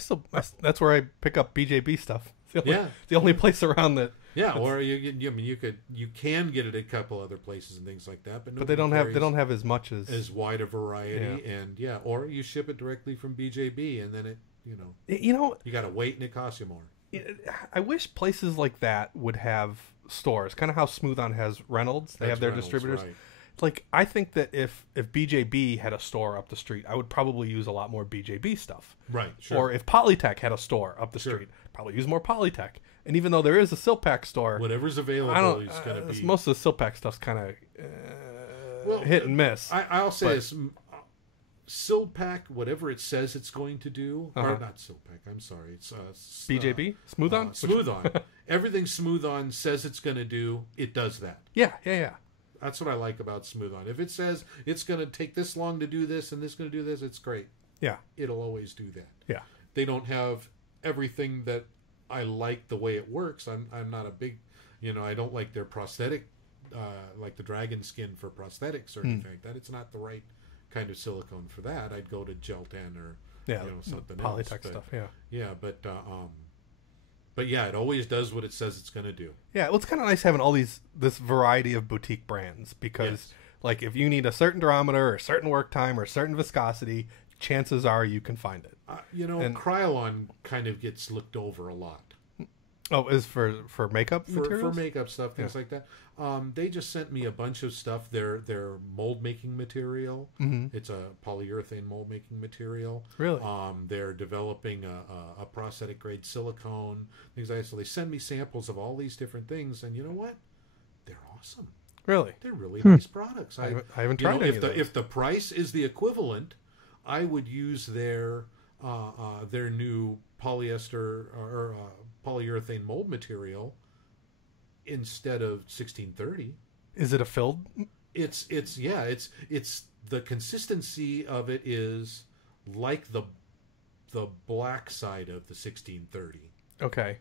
that's where I pick up BJB stuff. It's the only place around that. Yeah, or you can get it at a couple other places and things like that, but they don't have as much as wide a variety, and or you ship it directly from BJB, and then it you got to wait and it costs you more. I wish places like that would have stores, kind of how Smooth On has Reynolds. They have their distributors. Right. Like, I think that if BJB had a store up the street, I would probably use a lot more BJB stuff. Right, sure. Or if Polytech had a store up the street, probably use more Polytech. And even though there is a Silpack store, whatever's available is going to be. Most of the Silpack stuff's kind of hit and miss. I'll say this: Silpack, whatever it says it's going to do, or not Silpack. I'm sorry, it's BJB Smooth On. Smooth On. Everything Smooth On says it's going to do, it does that. Yeah. That's what I like about Smooth On. If it says it's going to take this long to do this and this going to do this, it's great. Yeah. It'll always do that. Yeah. They don't have everything that I like the way it works. I'm not a big, I don't like their prosthetic, like the dragon skin for prosthetics or anything like that. It's not the right kind of silicone for that. I'd go to Gelten or something else. Polytech stuff. Yeah. Yeah, but yeah, it always does what it says it's going to do. Yeah, well, it's kind of nice having all this variety of boutique brands because, Like if you need a certain diameter or a certain work time or a certain viscosity, chances are you can find it. Krylon kind of gets looked over a lot. Oh, is for makeup for materials? makeup stuff, things like that. They just sent me a bunch of stuff. Their mold making material. Mm-hmm. It's a polyurethane mold making material. Really? They're developing a prosthetic grade silicone, things like that. So they send me samples of all these different things, and you know what? They're awesome. Really? They're really nice products. I haven't tried any of those. If the price is the equivalent, I would use their new polyester or polyurethane mold material instead of 1630. Is it a filled? It's the consistency of it is like the black side of the 1630. Okay.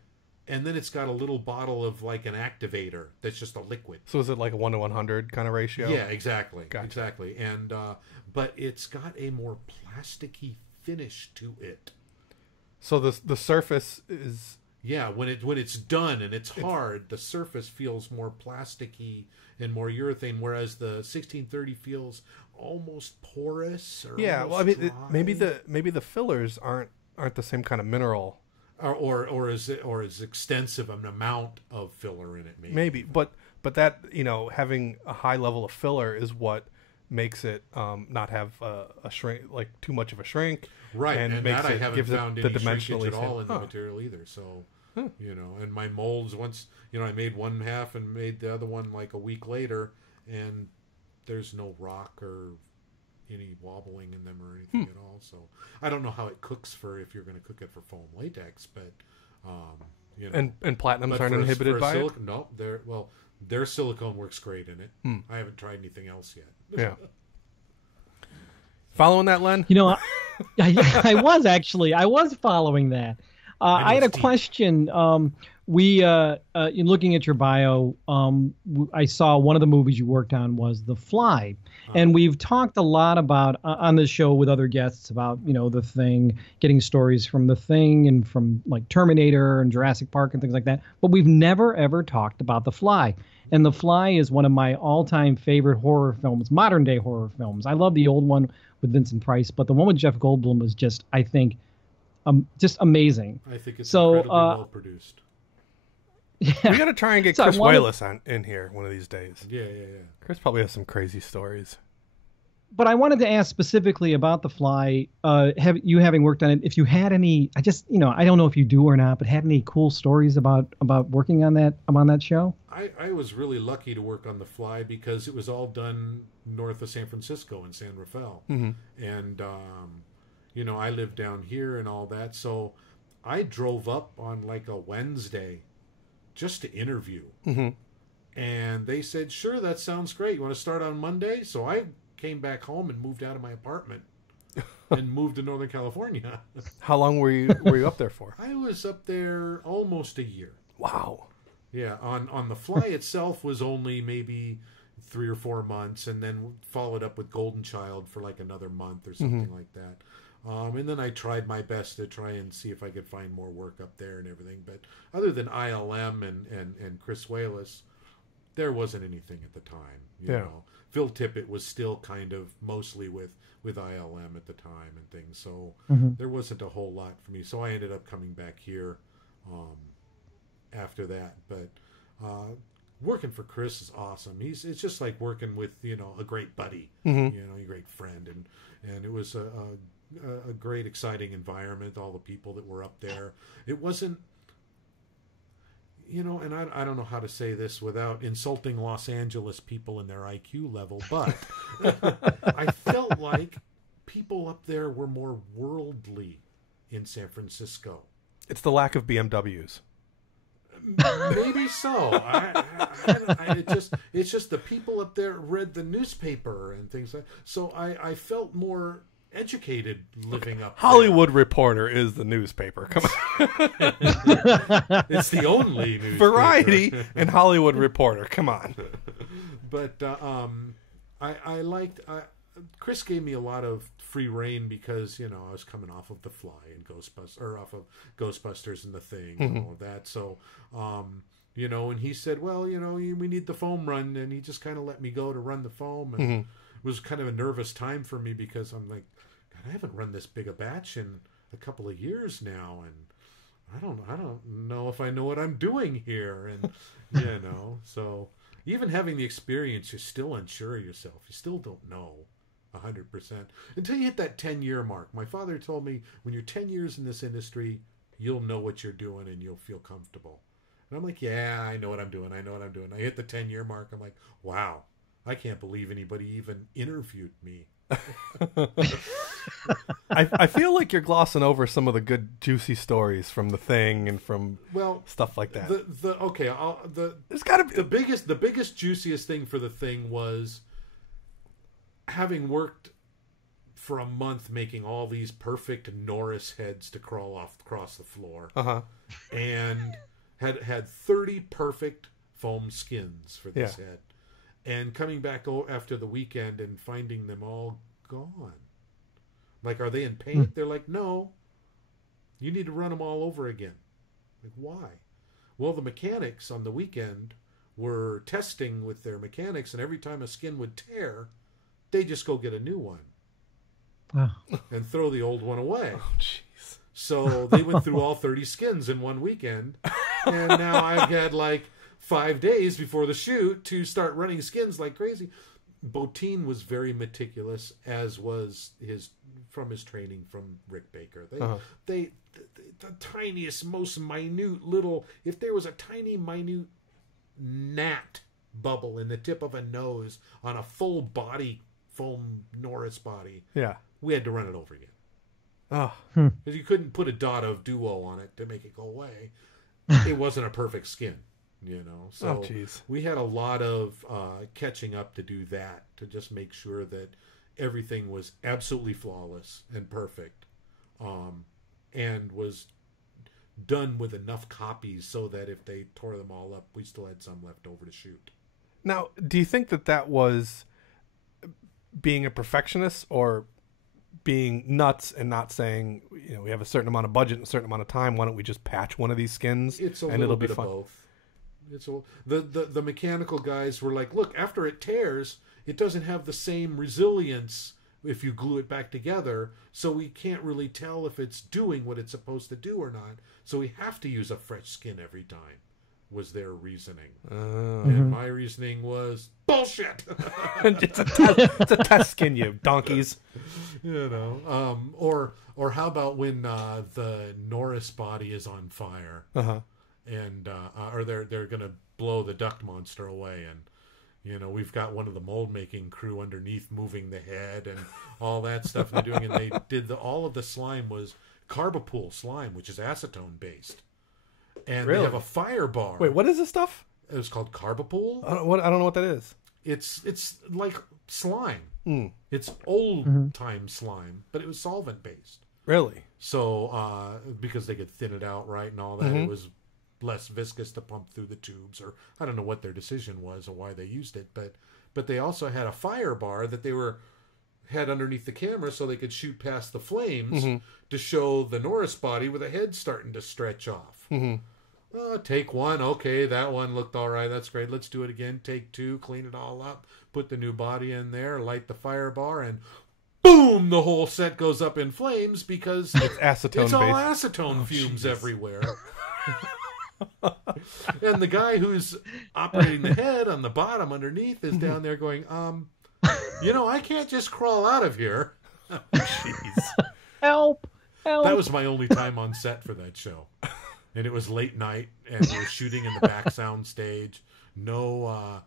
And then it's got a little bottle of like an activator that's just a liquid. So is it like a 1:100 kind of ratio? Yeah, exactly. Gotcha. Exactly. And but it's got a more plasticky finish to it. So the surface is... Yeah, when it's done and it's hard, the surface feels more plasticky and more urethane, whereas the 1630 feels almost porous. Or well, I mean, maybe the fillers aren't the same kind of mineral, or is extensive an amount of filler in it. Maybe, but that having a high level of filler is what makes it not have a shrink, like too much of a shrink, right? And that I haven't found any shrinkage at all in the huh. material either. So. And my molds, once I made one half and made the other one like a week later, and there's no rock or any wobbling in them or anything at all. So I don't know how it cooks if you're going to cook it for foam latex, but and platinums aren't inhibited by it. No, their silicone works great in it. I haven't tried anything else yet. Yeah. Following that, Len? I was following that. I had a question. In looking at your bio, I saw one of the movies you worked on was The Fly. And we've talked a lot about, on this show with other guests, about, The Thing, getting stories from The Thing and from like Terminator and Jurassic Park and things like that. But we've never, ever talked about The Fly. And The Fly is one of my all-time favorite horror films, modern-day horror films. I love the old one with Vincent Price, but the one with Jeff Goldblum was just, I think, just amazing. I think it's incredibly well produced. Yeah. We got to try and get Chris Wallace in here one of these days. Yeah. Chris probably has some crazy stories. But I wanted to ask specifically about The Fly. Having worked on it, if you had any, I don't know if you do or not, but had any cool stories about working on that show? I was really lucky to work on The Fly because it was all done north of San Francisco in San Rafael, and. I live down here and all that, so I drove up on like a Wednesday just to interview. And they said, sure, that sounds great. You want to start on Monday? So I came back home and moved out of my apartment and moved to Northern California. How long were you up there for? I was up there almost a year. Wow. Yeah, on The Fly itself was only maybe 3 or 4 months, and then followed up with Golden Child for like another month or something like that. And then I tried my best to try and see if I could find more work up there and everything. But other than ILM and Chris Wallace, there wasn't anything at the time. You know, Phil Tippett was still kind of mostly with ILM at the time and things. So there wasn't a whole lot for me. So I ended up coming back here after that. But working for Chris is awesome. It's just like working with a great buddy, a great friend, and it was a great, exciting environment. All the people that were up there. It wasn't, and I don't know how to say this without insulting Los Angeles people and their IQ level, but I felt like people up there were more worldly in San Francisco. It's the lack of BMWs. Maybe so. It's just the people up there read the newspaper and things like. So I felt more educated living up Hollywood Reporter is the newspaper. Come on. It's the only newspaper. Variety and Hollywood Reporter. Come on. But I liked Chris gave me a lot of free reign because I was coming off of The Fly and Ghostbusters, or off of Ghostbusters and The Thing and all of that. So you know, and he said, well, you know, we need the foam run, and he just kind of let me go to run the foam, and it was kind of a nervous time for me because I'm like, God, I haven't run this big a batch in a couple of years now, and I don't know if I know what I'm doing here, and you know, so even having the experience, you're still unsure of yourself. You still don't know 100% until you hit that 10-year mark. My father told me when you're 10 years in this industry, you'll know what you're doing and you'll feel comfortable. And I'm like, yeah, I know what I'm doing. I know what I'm doing. I hit the 10-year mark. I'm like, wow, I can't believe anybody even interviewed me. I feel like you're glossing over some of the good juicy stories from The Thing and from stuff like that. There's got to be the biggest juiciest thing for The Thing was having worked for a month making all these perfect Norris heads to crawl across the floor, and had 30 perfect foam skins for this head. And coming back after the weekend and finding them all gone. Like, are they in paint? They're like, no. You need to run them all over again. Like, why? Well, the mechanics on the weekend were testing with their mechanics, and every time a skin would tear, they just go get a new one. And throw the old one away. Oh, jeez. So they went through all 30 skins in one weekend, and now I've had like 5 days before the shoot to start running skins like crazy. Bottin was very meticulous, as was his training from Rick Baker. The tiniest, most minute little, if there was a tiny minute gnat bubble in the tip of a nose on a full body foam Norris body, we had to run it over again. Because you couldn't put a dot of duo on it to make it go away. It wasn't a perfect skin. You know, so we had a lot of catching up to do that, to just make sure that everything was absolutely flawless and perfect, and was done with enough copies so that if they tore them all up, we still had some left over to shoot. Now, do you think that was being a perfectionist, or being nuts and not saying, you know, we have a certain amount of budget and a certain amount of time, why don't we just patch one of these skins and it'll be fun? Both. It's the mechanical guys were like, look, after it tears, it doesn't have the same resilience if you glue it back together, so we can't really tell if it's doing what it's supposed to do or not. So we have to use a fresh skin every time, was their reasoning. And my reasoning was bullshit. It's a test skin, you donkeys. You know, or how about when the Norris body is on fire? And or they're gonna blow the duct monster away, and you know, we've got one of the mold making crew underneath moving the head and all that stuff they're doing, and they did all of the slime was carbopool slime, which is acetone based, and they have a fire bar. Wait, what is this stuff? It was called carbopool. I don't know what that is. It's like slime. It's old time slime, but it was solvent based. Really? So because they could thin it out right and all that, it was less viscous to pump through the tubes, or I don't know what their decision was or why they used it, but they also had a fire bar that they had underneath the camera so they could shoot past the flames to show the Norris body with the head starting to stretch off. Take one, okay, that one looked all right, that's great, let's do it again. Take two, clean it all up, put the new body in there, light the fire bar, and boom, the whole set goes up in flames because it's acetone. It's all acetone fumes everywhere. And the guy who's operating the head on the bottom underneath is down there going, you know, I can't just crawl out of here. Jeez. Help. That was my only time on set for that show. And it was late night, and we were shooting in the back sound stage. No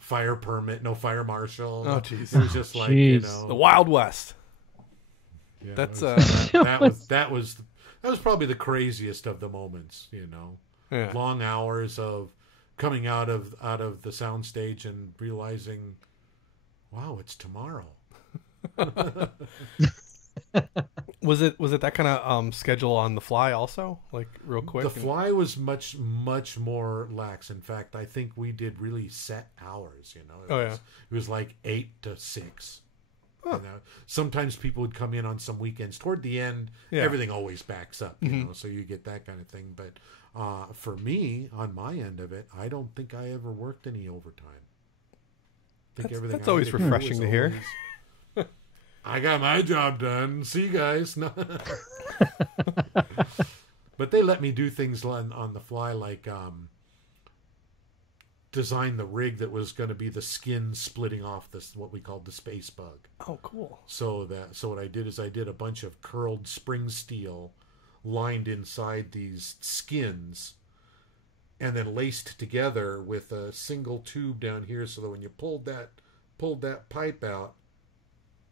fire permit, no fire marshal. Oh, jeez. It was just like, you know, the Wild West. Yeah, that's that was probably the craziest of the moments, you know. Yeah. Long hours of coming out of the soundstage and realizing, wow, it's tomorrow. Was it that kind of schedule on the fly also, like real quick? The fly was much more lax. In fact, I think we did really set hours. You know, it was like 8 to 6. Huh. You know, sometimes people would come in on some weekends. Toward the end, everything always backs up. You know, so you get that kind of thing. But For me, on my end of it, I don't think I ever worked any overtime. That's always refreshing to hear. I got my job done. See you guys. No. But they let me do things on the fly, like design the rig that was going to be the skin splitting off this, what we called the space bug. Oh, cool. So what I did is I did a bunch of curled spring steel lined inside these skins and then laced together with a single tube down here, so that when you pulled that pipe out,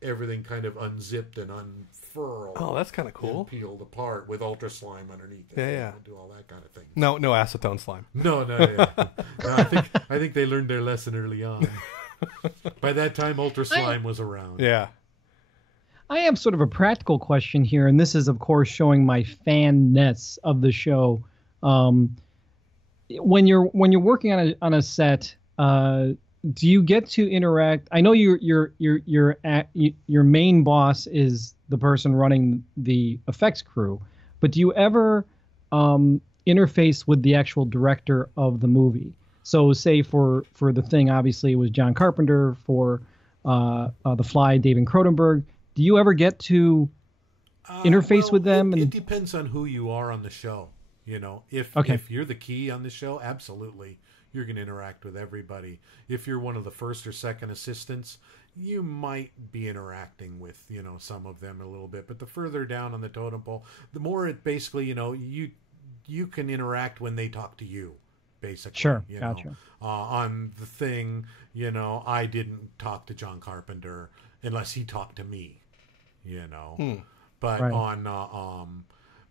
everything kind of unzipped and unfurled. Oh, that's kind of cool. And peeled apart with ultra slime underneath it. Yeah. Do all that kind of thing. No acetone slime. No. I think they learned their lesson early on. By that time, ultra slime was around. Yeah. I have sort of a practical question here, and this is, of course, showing my fanness of the show. When you're working on a set, do you get to interact? I know your main boss is the person running the effects crew, but do you ever interface with the actual director of the movie? So, say for The Thing, obviously it was John Carpenter. For The Fly, David Cronenberg. Do you ever get to interface with them? It depends on who you are on the show. You know, if you're the key on the show, absolutely, you're going to interact with everybody. If you're one of the first or second assistants, you might be interacting with, some of them a little bit. But the further down on the totem pole, the more it basically, you can interact when they talk to you, basically. Sure, gotcha. On The Thing, I didn't talk to John Carpenter unless he talked to me, But right.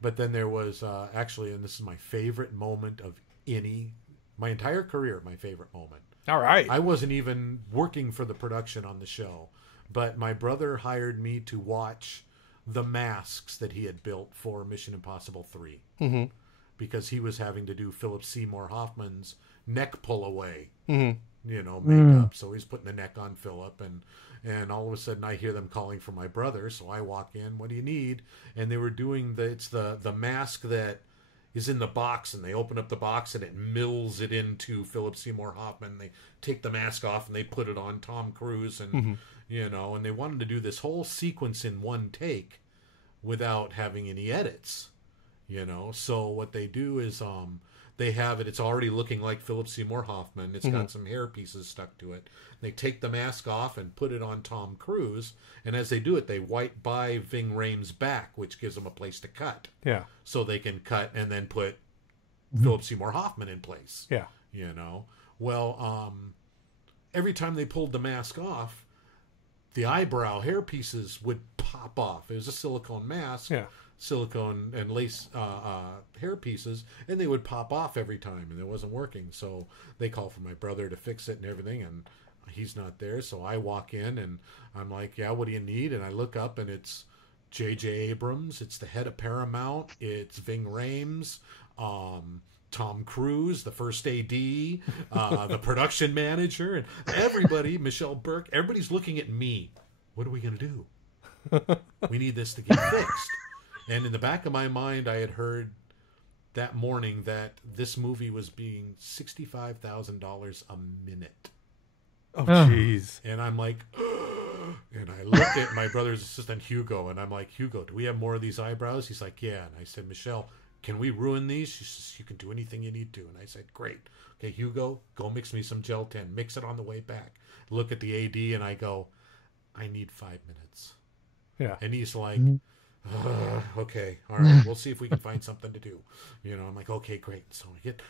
But then there was actually, and this is my favorite moment of my entire career, my favorite moment. All right. I wasn't even working for the production on the show, but my brother hired me to watch the masks that he had built for Mission Impossible 3. Mm-hmm. Because he was having to do Philip Seymour Hoffman's neck pull away, mm-hmm. Makeup. So he's putting the neck on Philip, and all of a sudden I hear them calling for my brother. So I walk in. What do you need? And they were doing the mask that is in the box, and they open up the box and it mills it into Philip Seymour Hoffman. They take the mask off and they put it on Tom Cruise, and and they wanted to do this whole sequence in one take without having any edits. So what they do is they have it. It's already looking like Philip Seymour Hoffman. It's got some hair pieces stuck to it. They take the mask off and put it on Tom Cruise. And as they do it, they wipe by Ving Rhames' back, which gives them a place to cut. Yeah. So they can cut and then put Philip Seymour Hoffman in place. Yeah. Well, every time they pulled the mask off, the eyebrow hair pieces would pop off. It was a silicone mask. Yeah. Silicone and lace hair pieces, and they would pop off every time, and it wasn't working. So they call for my brother to fix it and everything, and he's not there. So I walk in and I'm like, yeah, what do you need? And I look up and it's J.J. Abrams. It's the head of Paramount. It's Ving Rhames, Tom Cruise, the first AD, the production manager, and everybody, Michelle Burke, everybody's looking at me. What are we going to do? We need this to get fixed. And in the back of my mind, I had heard that morning that this movie was being $65,000 a minute. Oh, jeez. And I'm like, and I looked at my brother's assistant, Hugo, and I'm like, Hugo, do we have more of these eyebrows? He's like, yeah. And I said, Michelle, can we ruin these? She says, you can do anything you need to. And I said, great. Okay, Hugo, go mix me some gel 10. Mix it on the way back. Look at the AD, and I go, I need 5 minutes. Yeah. And he's like, okay, all right, we'll see if we can find something to do. I'm like, okay, great. So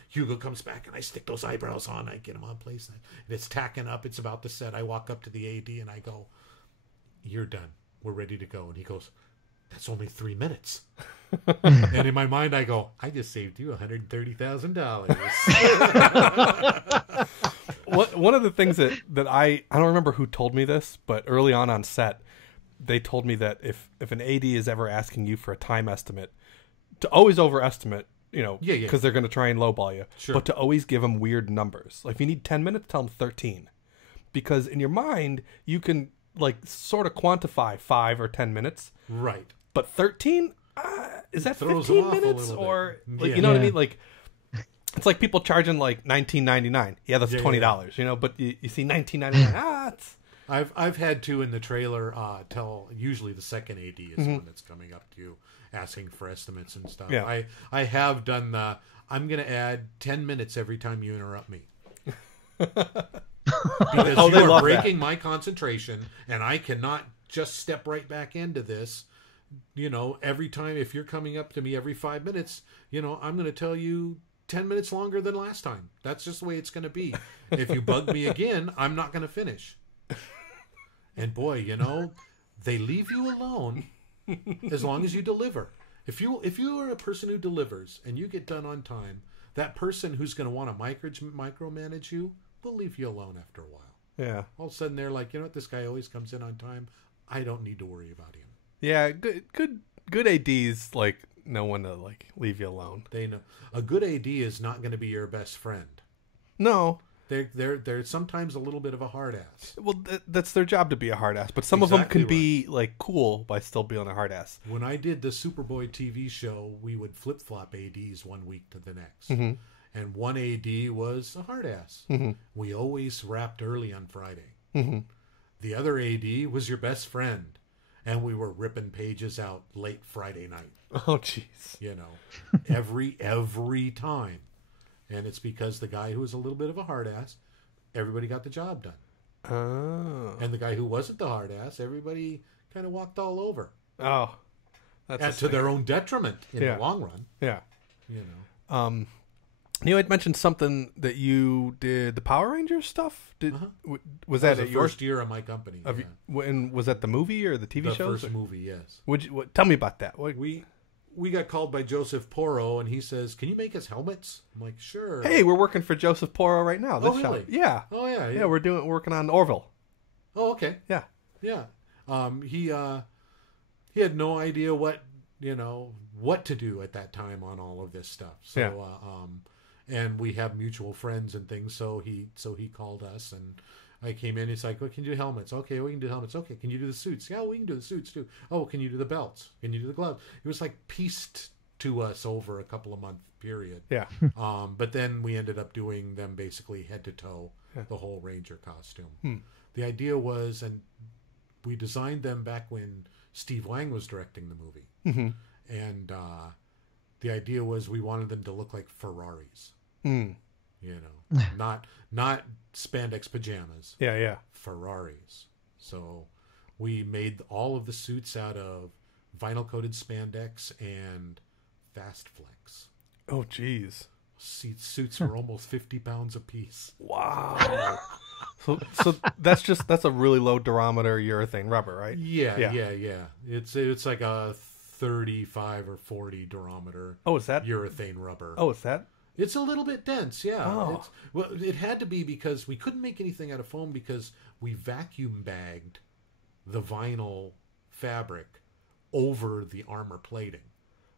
Hugo comes back, and I stick those eyebrows on. I get them on place, and it's tacking up. It's about to set. I walk up to the AD, and I go, you're done. We're ready to go. And he goes, that's only 3 minutes. And in my mind, I go, I just saved you $130,000. One of the things that I don't remember who told me this, but early on set, they told me that if an AD is ever asking you for a time estimate, to always overestimate, because they're going to try and lowball you, sure. But to always give them weird numbers. Like if you need 10 minutes, tell them 13. Because in your mind, you can sort of quantify 5 or 10 minutes. Right. But 13? Is that Throws 15 minutes? Or, you know what I mean? It's like people charging like $19.99. Yeah, that's $20. You know, but you see $19.99. It's... I've had to in the trailer tell usually the second AD is one that's coming up to you asking for estimates and stuff. Yeah. I have done the I'm going to add 10 minutes every time you interrupt me. Because you are breaking my concentration, and I cannot just step right back into this. You know, every time, if you're coming up to me every 5 minutes, you know, I'm going to tell you 10 minutes longer than last time. That's just the way it's going to be. If you bug me again, I'm not going to finish. And boy, you know, they leave you alone as long as you deliver. If you are a person who delivers and you get done on time, that person who's going to want to micromanage you will leave you alone after a while. Yeah. All of a sudden, they're like, you know what? This guy always comes in on time. I don't need to worry about him. Yeah, good ADs like know when to like leave you alone. They know a good AD is not going to be your best friend. No. They're sometimes a little bit of a hard ass. Well, that's their job to be a hard ass, but some of them can be like cool by still being a hard ass. When I did the Superboy TV show, we would flip flop ADs one week to the next, and one AD was a hard ass. We always wrapped early on Friday. The other AD was your best friend, and we were ripping pages out late Friday night. Oh, jeez. You know, every time. And it's because the guy who was a little bit of a hard ass, everybody got the job done. Oh. And the guy who wasn't the hard ass, everybody kind of walked all over. Oh. That's to their own detriment in the long run. Yeah. You know. You had mentioned something that you did the Power Rangers stuff. Was that the at your first year of my company? And was that the movie or the TV shows? The first movie, yes. Tell me about that. We got called by Joseph Porro, and he says, "Can you make us helmets?" I'm like, "Sure." Hey, we're working for Joseph Porro right now. Oh, really? Yeah. Oh, yeah. Yeah, we're working on Orville. Oh, okay. Yeah. Yeah. He had no idea what to do at that time on all of this stuff. So, and we have mutual friends and things. So he called us, and I came in. He's like, "Well, can you do helmets? Okay, we can do helmets. Okay, can you do the suits? Yeah, we can do the suits too. Oh, can you do the belts? Can you do the gloves?" It was like pieced to us over a couple of month period. Yeah. But then we ended up doing them basically head to toe, the whole Ranger costume. The idea was, and we designed them back when Steve Lang was directing the movie, and the idea was we wanted them to look like Ferraris. You know, not spandex pajamas. Yeah. Ferraris. So we made all of the suits out of vinyl coated spandex and fast flex. Oh, geez. Suits were almost 50 pounds a piece. Wow. So that's a really low durometer urethane rubber, right? Yeah. It's like a 35 or 40 durometer. Oh, is that urethane rubber? Oh, is that? It's a little bit dense, yeah. Oh. It had to be because we couldn't make anything out of foam because we vacuum bagged the vinyl fabric over the armor plating.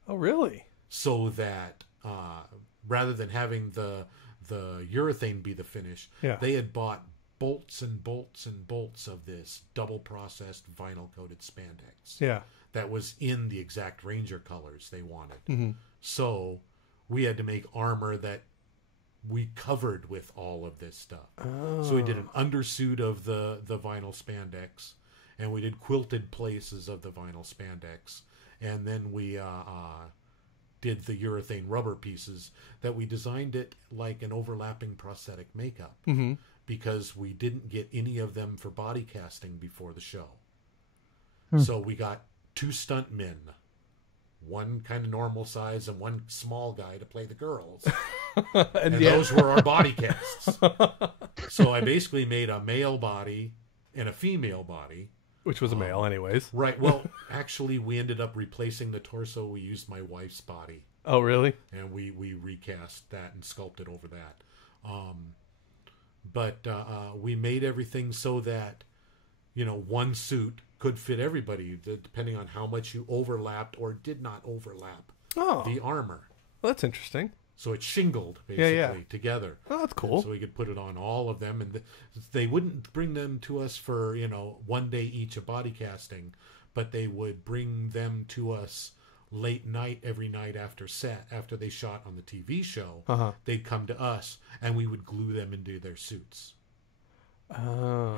Oh, really? So that rather than having the urethane be the finish, they had bought bolts and bolts and bolts of this double processed vinyl coated spandex. Yeah. That was in the exact Ranger colors they wanted. So we had to make armor that we covered with all of this stuff. Oh. So we did an undersuit of the vinyl spandex, and we did quilted places of the vinyl spandex, and then we did the urethane rubber pieces that we designed it like an overlapping prosthetic makeup because we didn't get any of them for body casting before the show. So we got 2 stunt men, one kind of normal size and one small guy to play the girls. and those were our body casts. So I basically made a male body and a female body. Which was a male anyways. Right. Well, actually, we ended up replacing the torso. We used my wife's body. Oh, really? And we recast that and sculpted over that. But we made everything so that, one suit could fit everybody, depending on how much you overlapped or did not overlap the armor. Well, that's interesting. So it's shingled, basically, together. Oh, that's cool. And so we could put it on all of them. And they wouldn't bring them to us for, 1 day each of body casting, but they would bring them to us late night every night after they shot on the TV show, they'd come to us and we would glue them into their suits.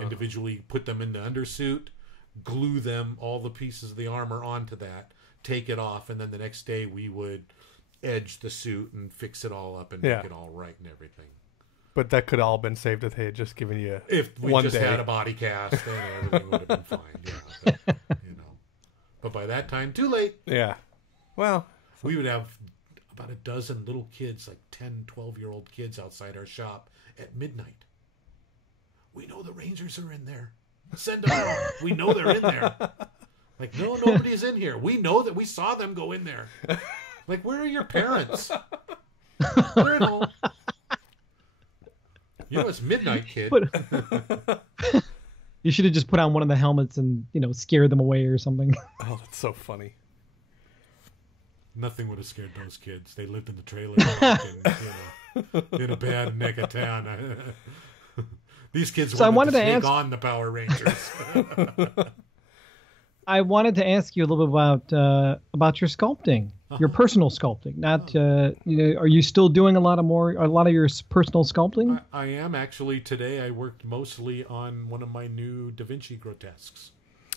Individually put them in the undersuit, glue them, all the pieces of the armor onto that, take it off, and then the next day we would edge the suit and fix it all up and make it all right and everything. But that could all been saved if they had just given you if we one just day. had a body cast, then everything would have been fine. Yeah, but, but by that time, too late. Yeah. Well, we would have about a dozen little kids, like 10, 12-year-old kids outside our shop at midnight. We know the Rangers are in there. Send them out. We know they're in there. Like, no, nobody's in here. We know that we saw them go in there. Like, where are your parents? They're at home. You know, it's midnight, kid. You should have just put on one of the helmets and, scare them away or something. Oh, that's so funny. Nothing would have scared those kids. They lived in the trailer park in a bad neck of town. These kids wanted to take on the Power Rangers. I wanted to ask you a little bit about your sculpting, your personal sculpting. Not, are you still doing a lot of your personal sculpting? I am actually. Today, I worked mostly on one of my new Da Vinci grotesques.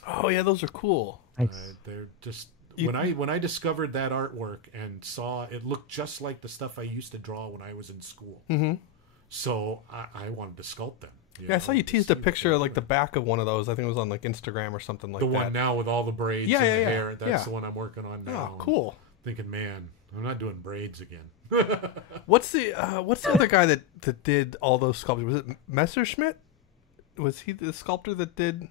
Oh yeah, those are cool. Nice. They're just when I discovered that artwork and saw it looked just like the stuff I used to draw when I was in school. Mm-hmm. So I wanted to sculpt them. Yeah, I saw you teased a picture of like the back of one of those. I think it was on like Instagram or something like that. The one now with all the braids and the hair. That's the one I'm working on now. Oh, cool. Thinking, man, I'm not doing braids again. What's the other guy that did all those sculptures? Was it Messerschmitt? Was he the sculptor that did?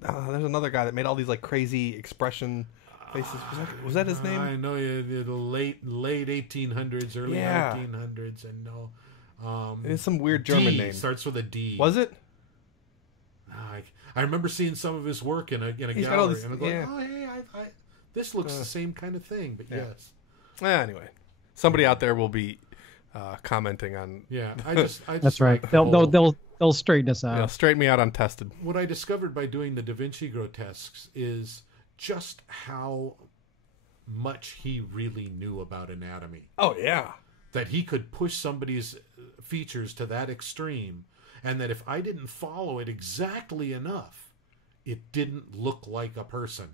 There's another guy that made all these like crazy expression faces. Was that his name? I know the late 1800s, early 1900s, and no. It's some weird German name. Starts with a D. Was it? I remember seeing some of his work in a gallery, and I'm going, "Oh, hey, this looks the same kind of thing." But yes. Anyway, somebody out there will be commenting on. Yeah, I just that's right. They'll straighten us out. They'll straighten me out on Tested. What I discovered by doing the Da Vinci grotesques is just how much he really knew about anatomy. Oh yeah. That he could push somebody's features to that extreme, and that if I didn't follow it exactly enough, it didn't look like a person.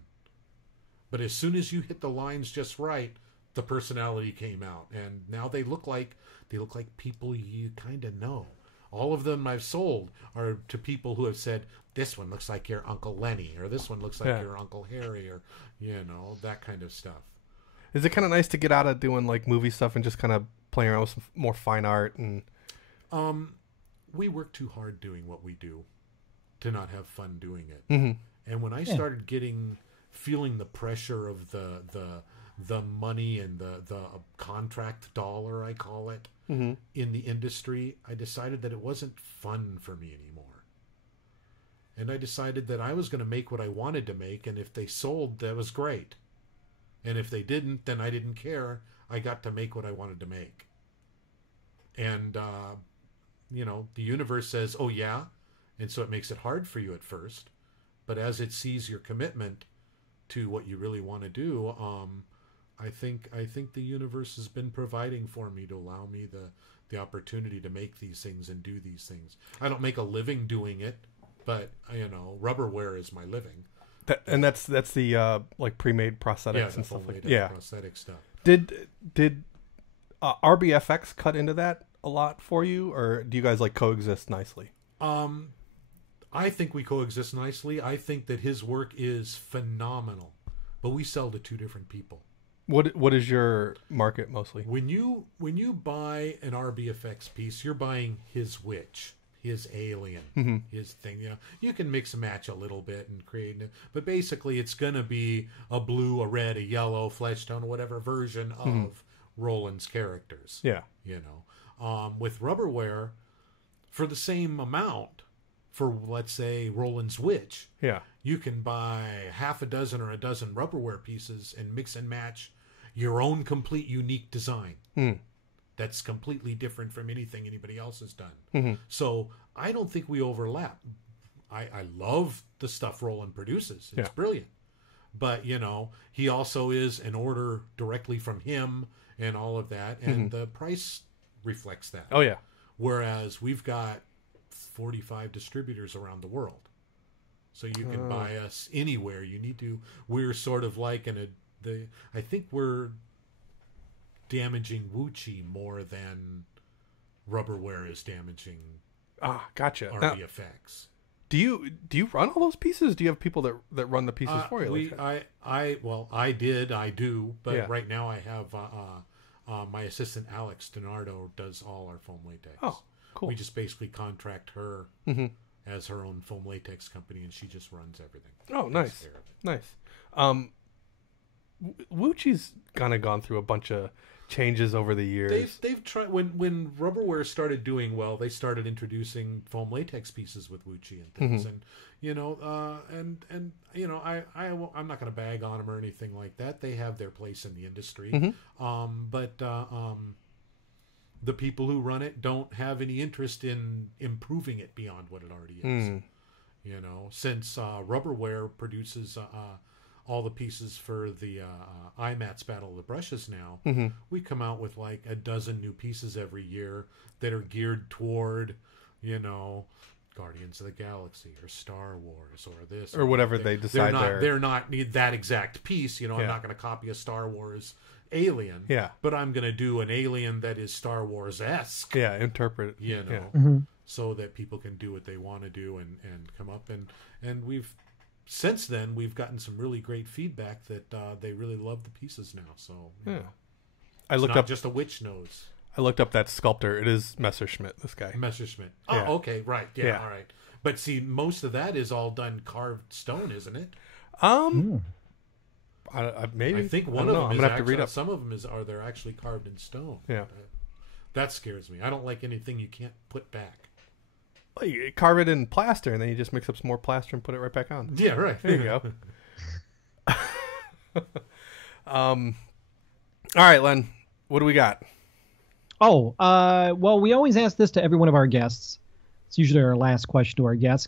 But as soon as you hit the lines just right, the personality came out, and now they look like people you kind of know. All of them I've sold are to people who have said, "This one looks like your Uncle Lenny," or "This one looks like your Uncle Harry," or that kind of stuff. Is it kind of nice to get out of doing like movie stuff and just kind of playing around with some more fine art? And we work too hard doing what we do to not have fun doing it. Mm-hmm. And when I started feeling the pressure of the money and the contract dollar, I call it, in the industry, I decided that it wasn't fun for me anymore. And I decided that I was going to make what I wanted to make, and if they sold, that was great. And if they didn't, then I didn't care. I got to make what I wanted to make. And, the universe says, oh, yeah. And so it makes it hard for you at first. But as it sees your commitment to what you really want to do, I think the universe has been providing for me to allow me the opportunity to make these things and do these things. I don't make a living doing it, but, rubberware is my living. That's the like pre-made prosthetics and stuff like that. Yeah, prosthetic stuff. Did RBFX cut into that a lot for you, or do you guys like coexist nicely? I think we coexist nicely. I think that his work is phenomenal, but we sell to two different people. What is your market mostly? When you buy an RBFX piece, you're buying his witch, his alien, his thing. You can mix and match a little bit and create it, but basically it's going to be a blue, a red, a yellow, flesh tone, whatever version of Roland's characters. Yeah. With rubberware, for the same amount, for let's say Roland's witch, you can buy half a dozen or a dozen rubberware pieces and mix and match your own complete unique design. That's completely different from anything anybody else has done. So I don't think we overlap. I love the stuff Roland produces. It's brilliant. but he also is an order directly from him and all of that, and the price reflects that. Oh yeah. Whereas we've got 45 distributors around the world, so you can buy us anywhere you need to. We're sort of like I think we're damaging Wuchi more than Rubberware is damaging gotcha. RBFX. Do you run all those pieces? Do you have people that run the pieces for you? I do, but right now I have my assistant Alex DiNardo does all our foam latex. Oh, cool. We just basically contract her as her own foam latex company, and she just runs everything. Oh, nice. Wuchi's kind of gone through a bunch of changes over the years. They've tried when Rubberware started doing well. They started introducing foam latex pieces with Wuchi and things, and I'm not going to bag on them or anything like that. They have their place in the industry, but the people who run it don't have any interest in improving it beyond what it already is. Since Rubberware produces all the pieces for the IMATS Battle of the Brushes now, we come out with like a dozen new pieces every year that are geared toward, Guardians of the Galaxy or Star Wars or this or whatever they decide. They're not need that exact piece. I'm not going to copy a Star Wars alien. Yeah. But I'm going to do an alien that is Star Wars-esque. Yeah, interpret. So that people can do what they want to do and come up and since then, we've gotten some really great feedback that they really love the pieces now. So I looked up just a witch nose. I looked up that sculptor. It is Messerschmitt. This guy. Messerschmitt. Oh, okay, right. Yeah, all right. But see, most of that is all done carved stone, isn't it? Maybe. I think one of them. I'm gonna have to read up. Some of them they're actually carved in stone. Yeah. That scares me. I don't like anything you can't put back. Well, you carve it in plaster, and then you just mix up some more plaster and put it right back on. Yeah, right. There you go. All right, Len. What do we got? Well, we always ask this to every one of our guests. It's usually our last question to our guests.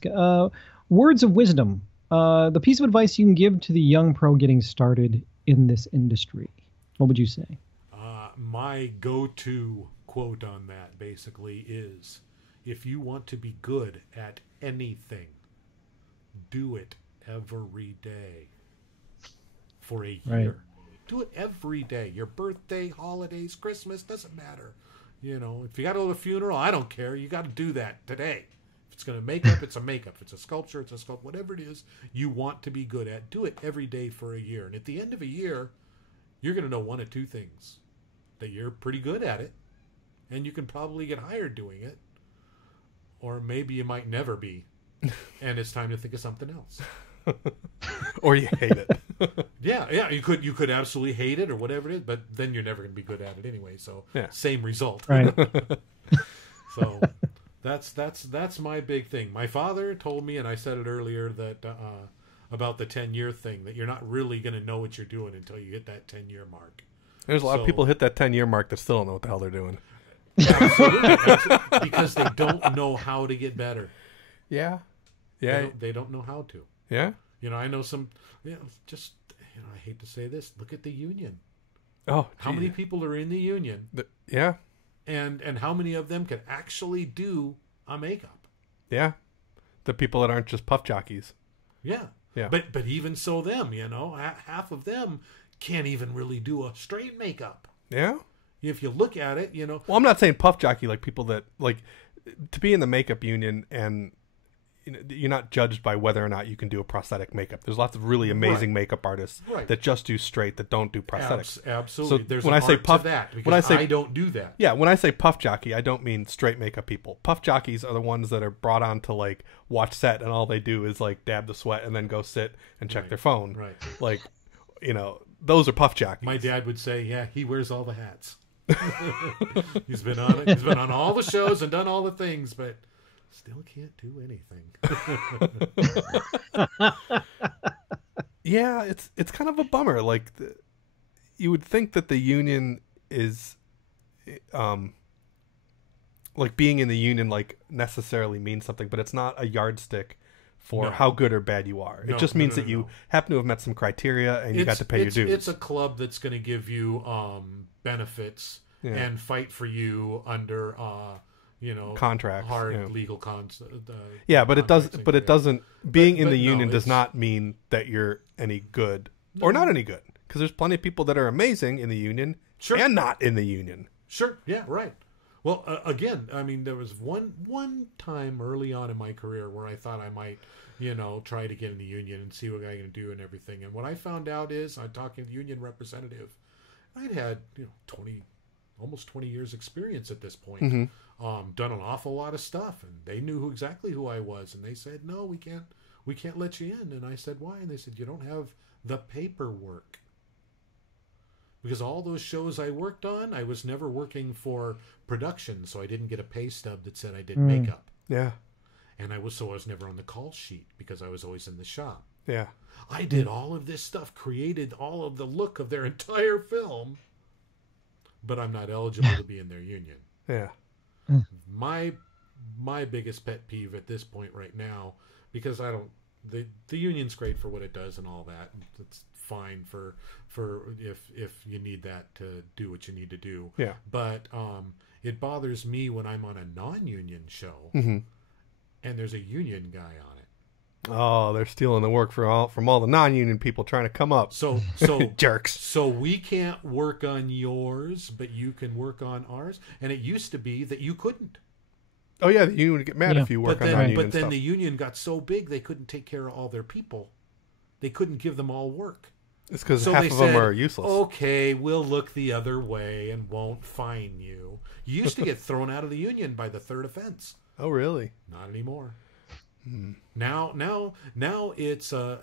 Words of wisdom. The piece of advice you can give to the young pro getting started in this industry. What would you say? My go-to quote on that basically is, if you want to be good at anything, do it every day for a year. Right. Do it every day. Your birthday, holidays, Christmas, doesn't matter. If you got to go to a funeral, I don't care. You got to do that today. If it's going to makeup, it's a makeup. If it's a sculpture, it's a sculpture. Whatever it is you want to be good at, do it every day for a year. And at the end of a year, you're going to know one of two things. That you're pretty good at it, and you can probably get hired doing it. Or maybe you might never be, and it's time to think of something else. Or you hate it. Yeah, you could absolutely hate it or whatever it is, but then you're never going to be good at it anyway. So same result. Right. So that's my big thing. My father told me, and I said it earlier, that about the 10-year thing, that you're not really going to know what you're doing until you hit that 10-year mark. There's a lot of people hit that 10-year mark that still don't know what the hell they're doing. Absolutely. Because they don't know how to get better. Yeah. They don't know how to. Yeah. I know some, I hate to say this, look at the union. Oh, how many people are in the union? Yeah. And how many of them can actually do a makeup? Yeah. The people that aren't just puff jockeys. Yeah. Yeah. But even so half of them can't even really do a straight makeup. Yeah. If you look at it, Well, I'm not saying puff jockey, like people that like to be in the makeup union, and you're not judged by whether or not you can do a prosthetic makeup. There's lots of really amazing makeup artists that just do straight, that don't do prosthetics. Absolutely. So there's when an I say art puff, to that, because when I say I don't do that. Yeah, when I say puff jockey, I don't mean straight makeup people. Puff jockeys are the ones that are brought on to like watch set, and all they do is like dab the sweat and then go sit and check their phone. Right. Like, those are puff jockeys. My dad would say, yeah, he wears all the hats. He's been on it. He's been on all the shows and done all the things, but still can't do anything. Yeah, it's kind of a bummer. Like, you would think that the union is, like being in the union, like necessarily means something, but it's not a yardstick for how good or bad you are. It just means that you happen to have met some criteria and you got to pay your dues. It's a club that's going to give you benefits and fight for you under contracts, hard legal but it does. But it doesn't. Being in the union does not mean that you're any good or not any good, because there's plenty of people that are amazing in the union and not in the union. Sure. Yeah. Right. Well, again, I mean, there was one time early on in my career where I thought I might, try to get in the union and see what I can do and everything. And what I found out is, I'm talking to the union representative, I'd had almost 20 years experience at this point. Mm-hmm. Done an awful lot of stuff, and they knew exactly who I was. And they said, "No, we can't let you in." And I said, "Why?" And they said, "You don't have the paperwork." Because all those shows I worked on, I was never working for production, so I didn't get a pay stub that said I did makeup. Yeah. And I was never on the call sheet because I was always in the shop. Yeah. I did all of this stuff, created all of the look of their entire film, but I'm not eligible to be in their union. Yeah. My biggest pet peeve at this point right now, because the union's great for what it does and all that. It's fine for if you need that to do what you need to do. Yeah. But it bothers me when I'm on a non-union show mm-hmm. and there's a union guy on it. Oh, they're stealing the work from all the non-union people trying to come up. So jerks. So we can't work on yours, but you can work on ours. And it used to be that you couldn't. Oh yeah, the union would get mad if you work on non-union But then stuff. the union got so big they couldn't take care of all their people. They couldn't give them all work. It's because half of them are useless. Okay, we'll look the other way and won't fine you. You used to get thrown out of the union by the third offense. Oh really? Not anymore. Now it's a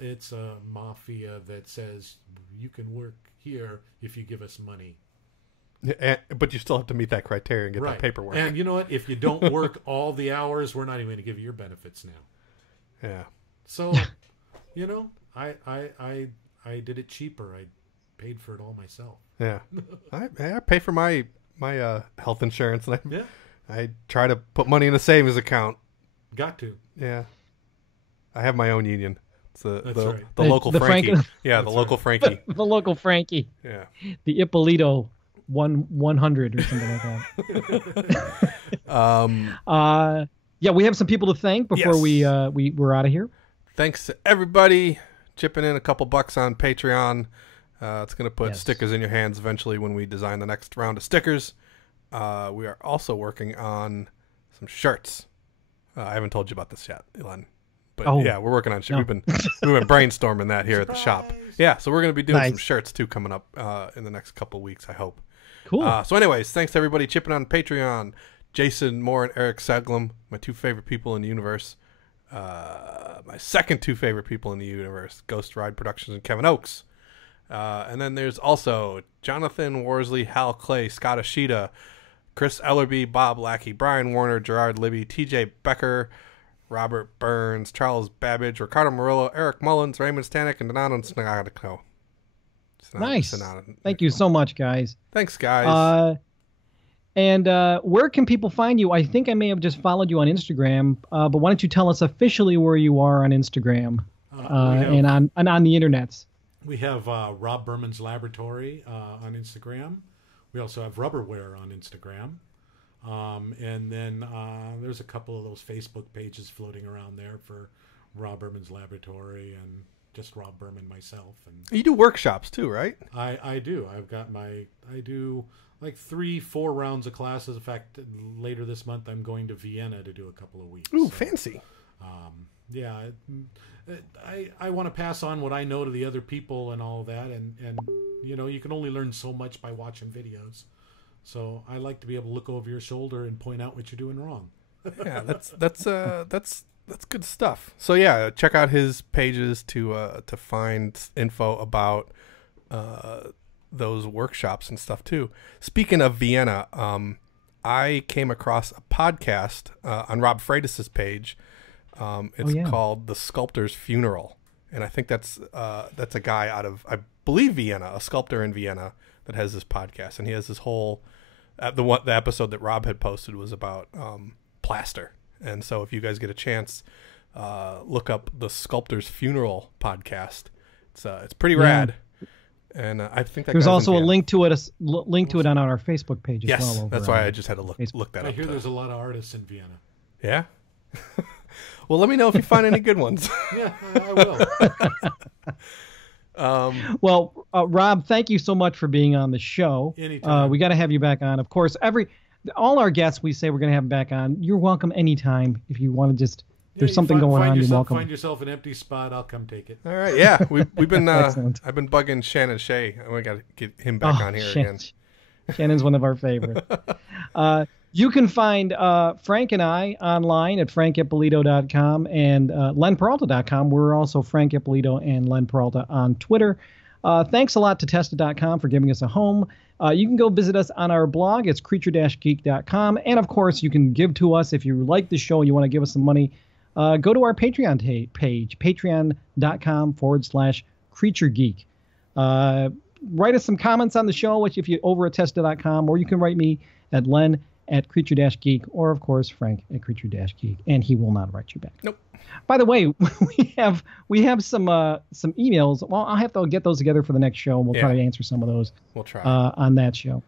mafia that says you can work here if you give us money. But you still have to meet that criteria and get that paperwork. And you know what? If you don't work all the hours, we're not even going to give you your benefits now. Yeah. So, I did it cheaper. I paid for it all myself. Yeah. I pay for my health insurance, and I try to put money in a savings account. Got to. Yeah. I have my own union. It's the local the Frankie. Yeah, the local Frankie. The local Frankie. Yeah. The Ippolito 100 or something like that. We have some people to thank before we're out of here. Thanks to everybody chipping in a couple bucks on Patreon. It's going to put stickers in your hands eventually when we design the next round of stickers. We are also working on some shirts. I haven't told you about this yet, Elon. But we're working on shirts. We've been brainstorming that here at the shop. Yeah, so we're going to be doing some shirts too coming up in the next couple of weeks, I hope. Cool. So anyways, thanks to everybody chipping on Patreon. Jason Moore and Eric Seglum, my two favorite people in the universe. My second two favorite people in the universe, Ghost Ride Productions and Kevin Oakes. And then there's also Jonathan Worsley, Hal Clay, Scott Ashita, Chris Ellerby, Bob Lackey, Brian Warner, Gerard Libby, TJ Becker, Robert Burns, Charles Babbage, Ricardo Murillo, Eric Mullins, Raymond Stanek, and Donato Snagano. Nice. Thank you so much, guys. Thanks, guys. And where can people find you? I think I may have just followed you on Instagram, but why don't you tell us officially where you are on Instagram and on the internets? We have Rob Berman's Laboratory on Instagram. We also have Rubberware on Instagram. And then there's a couple of those Facebook pages floating around there for Rob Berman's Laboratory and just Rob Berman myself. And you do workshops too, right? I do. I do like 3-4 rounds of classes. In fact, later this month I'm going to Vienna to do a couple of weeks. Ooh, fancy. I want to pass on what I know to the other people and all of that, and you can only learn so much by watching videos. So I like to be able to look over your shoulder and point out what you're doing wrong. Yeah, that's good stuff. So yeah, check out his pages to find info about those workshops and stuff too. Speaking of Vienna, I came across a podcast on Rob Freitas's page. It's called The Sculptor's Funeral, and I think that's a guy out of, I believe, Vienna, a sculptor in Vienna that has this podcast, and he has this whole the episode that Rob had posted was about plaster. And so if you guys get a chance, look up the Sculptor's Funeral podcast. It's pretty rad. And I think there's also a link to it on our Facebook page as yes, well. That's why I just had to look that up. I hear there's a lot of artists in Vienna. Yeah? Well, let me know if you find any good ones. Yeah, I will. Well, Rob, thank you so much for being on the show. Anytime. We got to have you back on. Of course, all our guests we say we're going to have them back on. You're welcome anytime if you want to just... There's something going on. You're welcome. Find yourself an empty spot. I'll come take it. All right. Yeah, we've been. I've been bugging Shannon Shea. We got to get him back on here again. Shannon's one of our favorites. You can find Frank and I online at frank@bolito.com and lenperalta.com. We're also Frank Ippolito and Len Peralta on Twitter. Thanks a lot to Testa.com for giving us a home. You can go visit us on our blog. It's creature-geek.com. And, of course, you can give to us if you like the show and you want to give us some money. Go to our Patreon page, patreon.com/creaturegeek. Write us some comments on the show, which if you over at Testa.com, or you can write me at len@creature-geek, or of course Frank at creature-geek, and he will not write you back. Nope. By the way, we have some emails. Well, I'll have to get those together for the next show, and we'll try to answer some of those. We'll try on that show.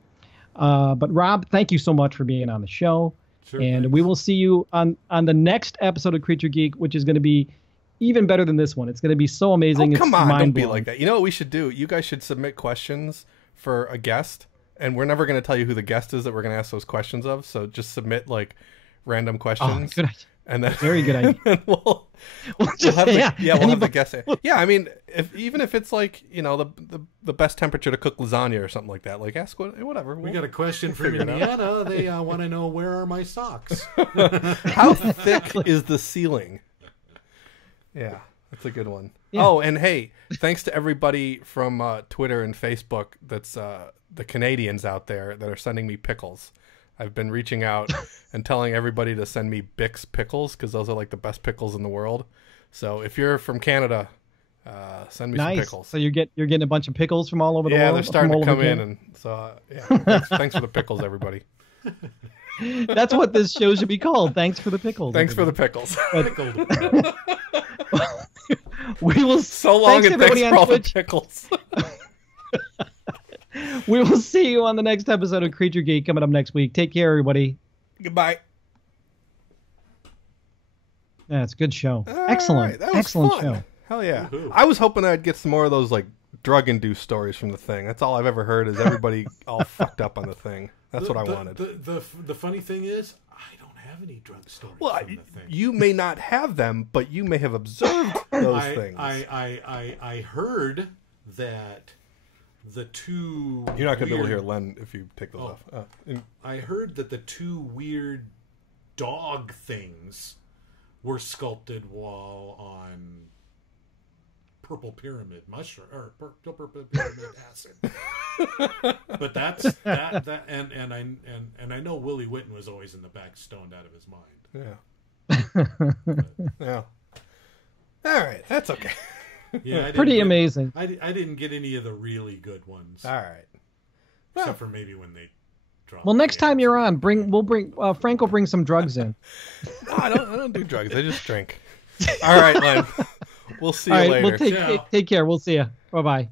But Rob, thank you so much for being on the show. Sure, and thanks. we will see you on the next episode of Creature Geek, which is going to be even better than this one. It's going to be so amazing. Oh, come on, don't be mind-blowing. like that. You know what we should do? You guys should submit questions for a guest, and we're never going to tell you who the guest is that we're going to ask those questions of. So just submit like random questions. Good idea. And then Very good idea. And we'll have the guest say, yeah, I mean, even if it's like, you know, the best temperature to cook lasagna or something like that, like ask whatever. We got a question from Indiana. They want to know, where are my socks? How thick is the ceiling? Yeah, that's a good one. Yeah. Oh, and hey, thanks to everybody from Twitter and Facebook that's the Canadians out there that are sending me pickles. I've been reaching out and telling everybody to send me Bix pickles because those are like the best pickles in the world. So if you're from Canada, send me some pickles. So you're getting a bunch of pickles from all over the world. Yeah, they're starting to come in, and so thanks for the pickles, everybody. That's what this show should be called. Thanks for the pickles. Thanks for the pickles. We will. So long, and thanks for all the pickles. We will see you on the next episode of Creature Geek coming up next week. Take care, everybody. Goodbye. Yeah, it's a good show. Excellent. Right, excellent fun. show. Hell yeah. Woo-hoo. I was hoping I'd get some more of those like drug-induced stories from the thing. That's all I've ever heard is everybody all fucked up on the thing. That's what I wanted. The funny thing is, I don't have any drug stories from the thing. You may not have them, but you may have observed those things. I heard that the two... You're not going to be able to hear Len if you take those off. I heard that the two weird dog things were sculpted while on purple pyramid mushroom or purple pyramid acid. But that and I know Willie Witten was always in the back, stoned out of his mind. Yeah. Yeah. All right, that's okay. Yeah, pretty amazing. I didn't get any of the really good ones. All right. Except for maybe when they drop. Well, next time you're on, Frank will bring some drugs in. No, I don't do drugs. I just drink. All right, Len. We'll see you later. Take care. We'll see you. Bye-bye.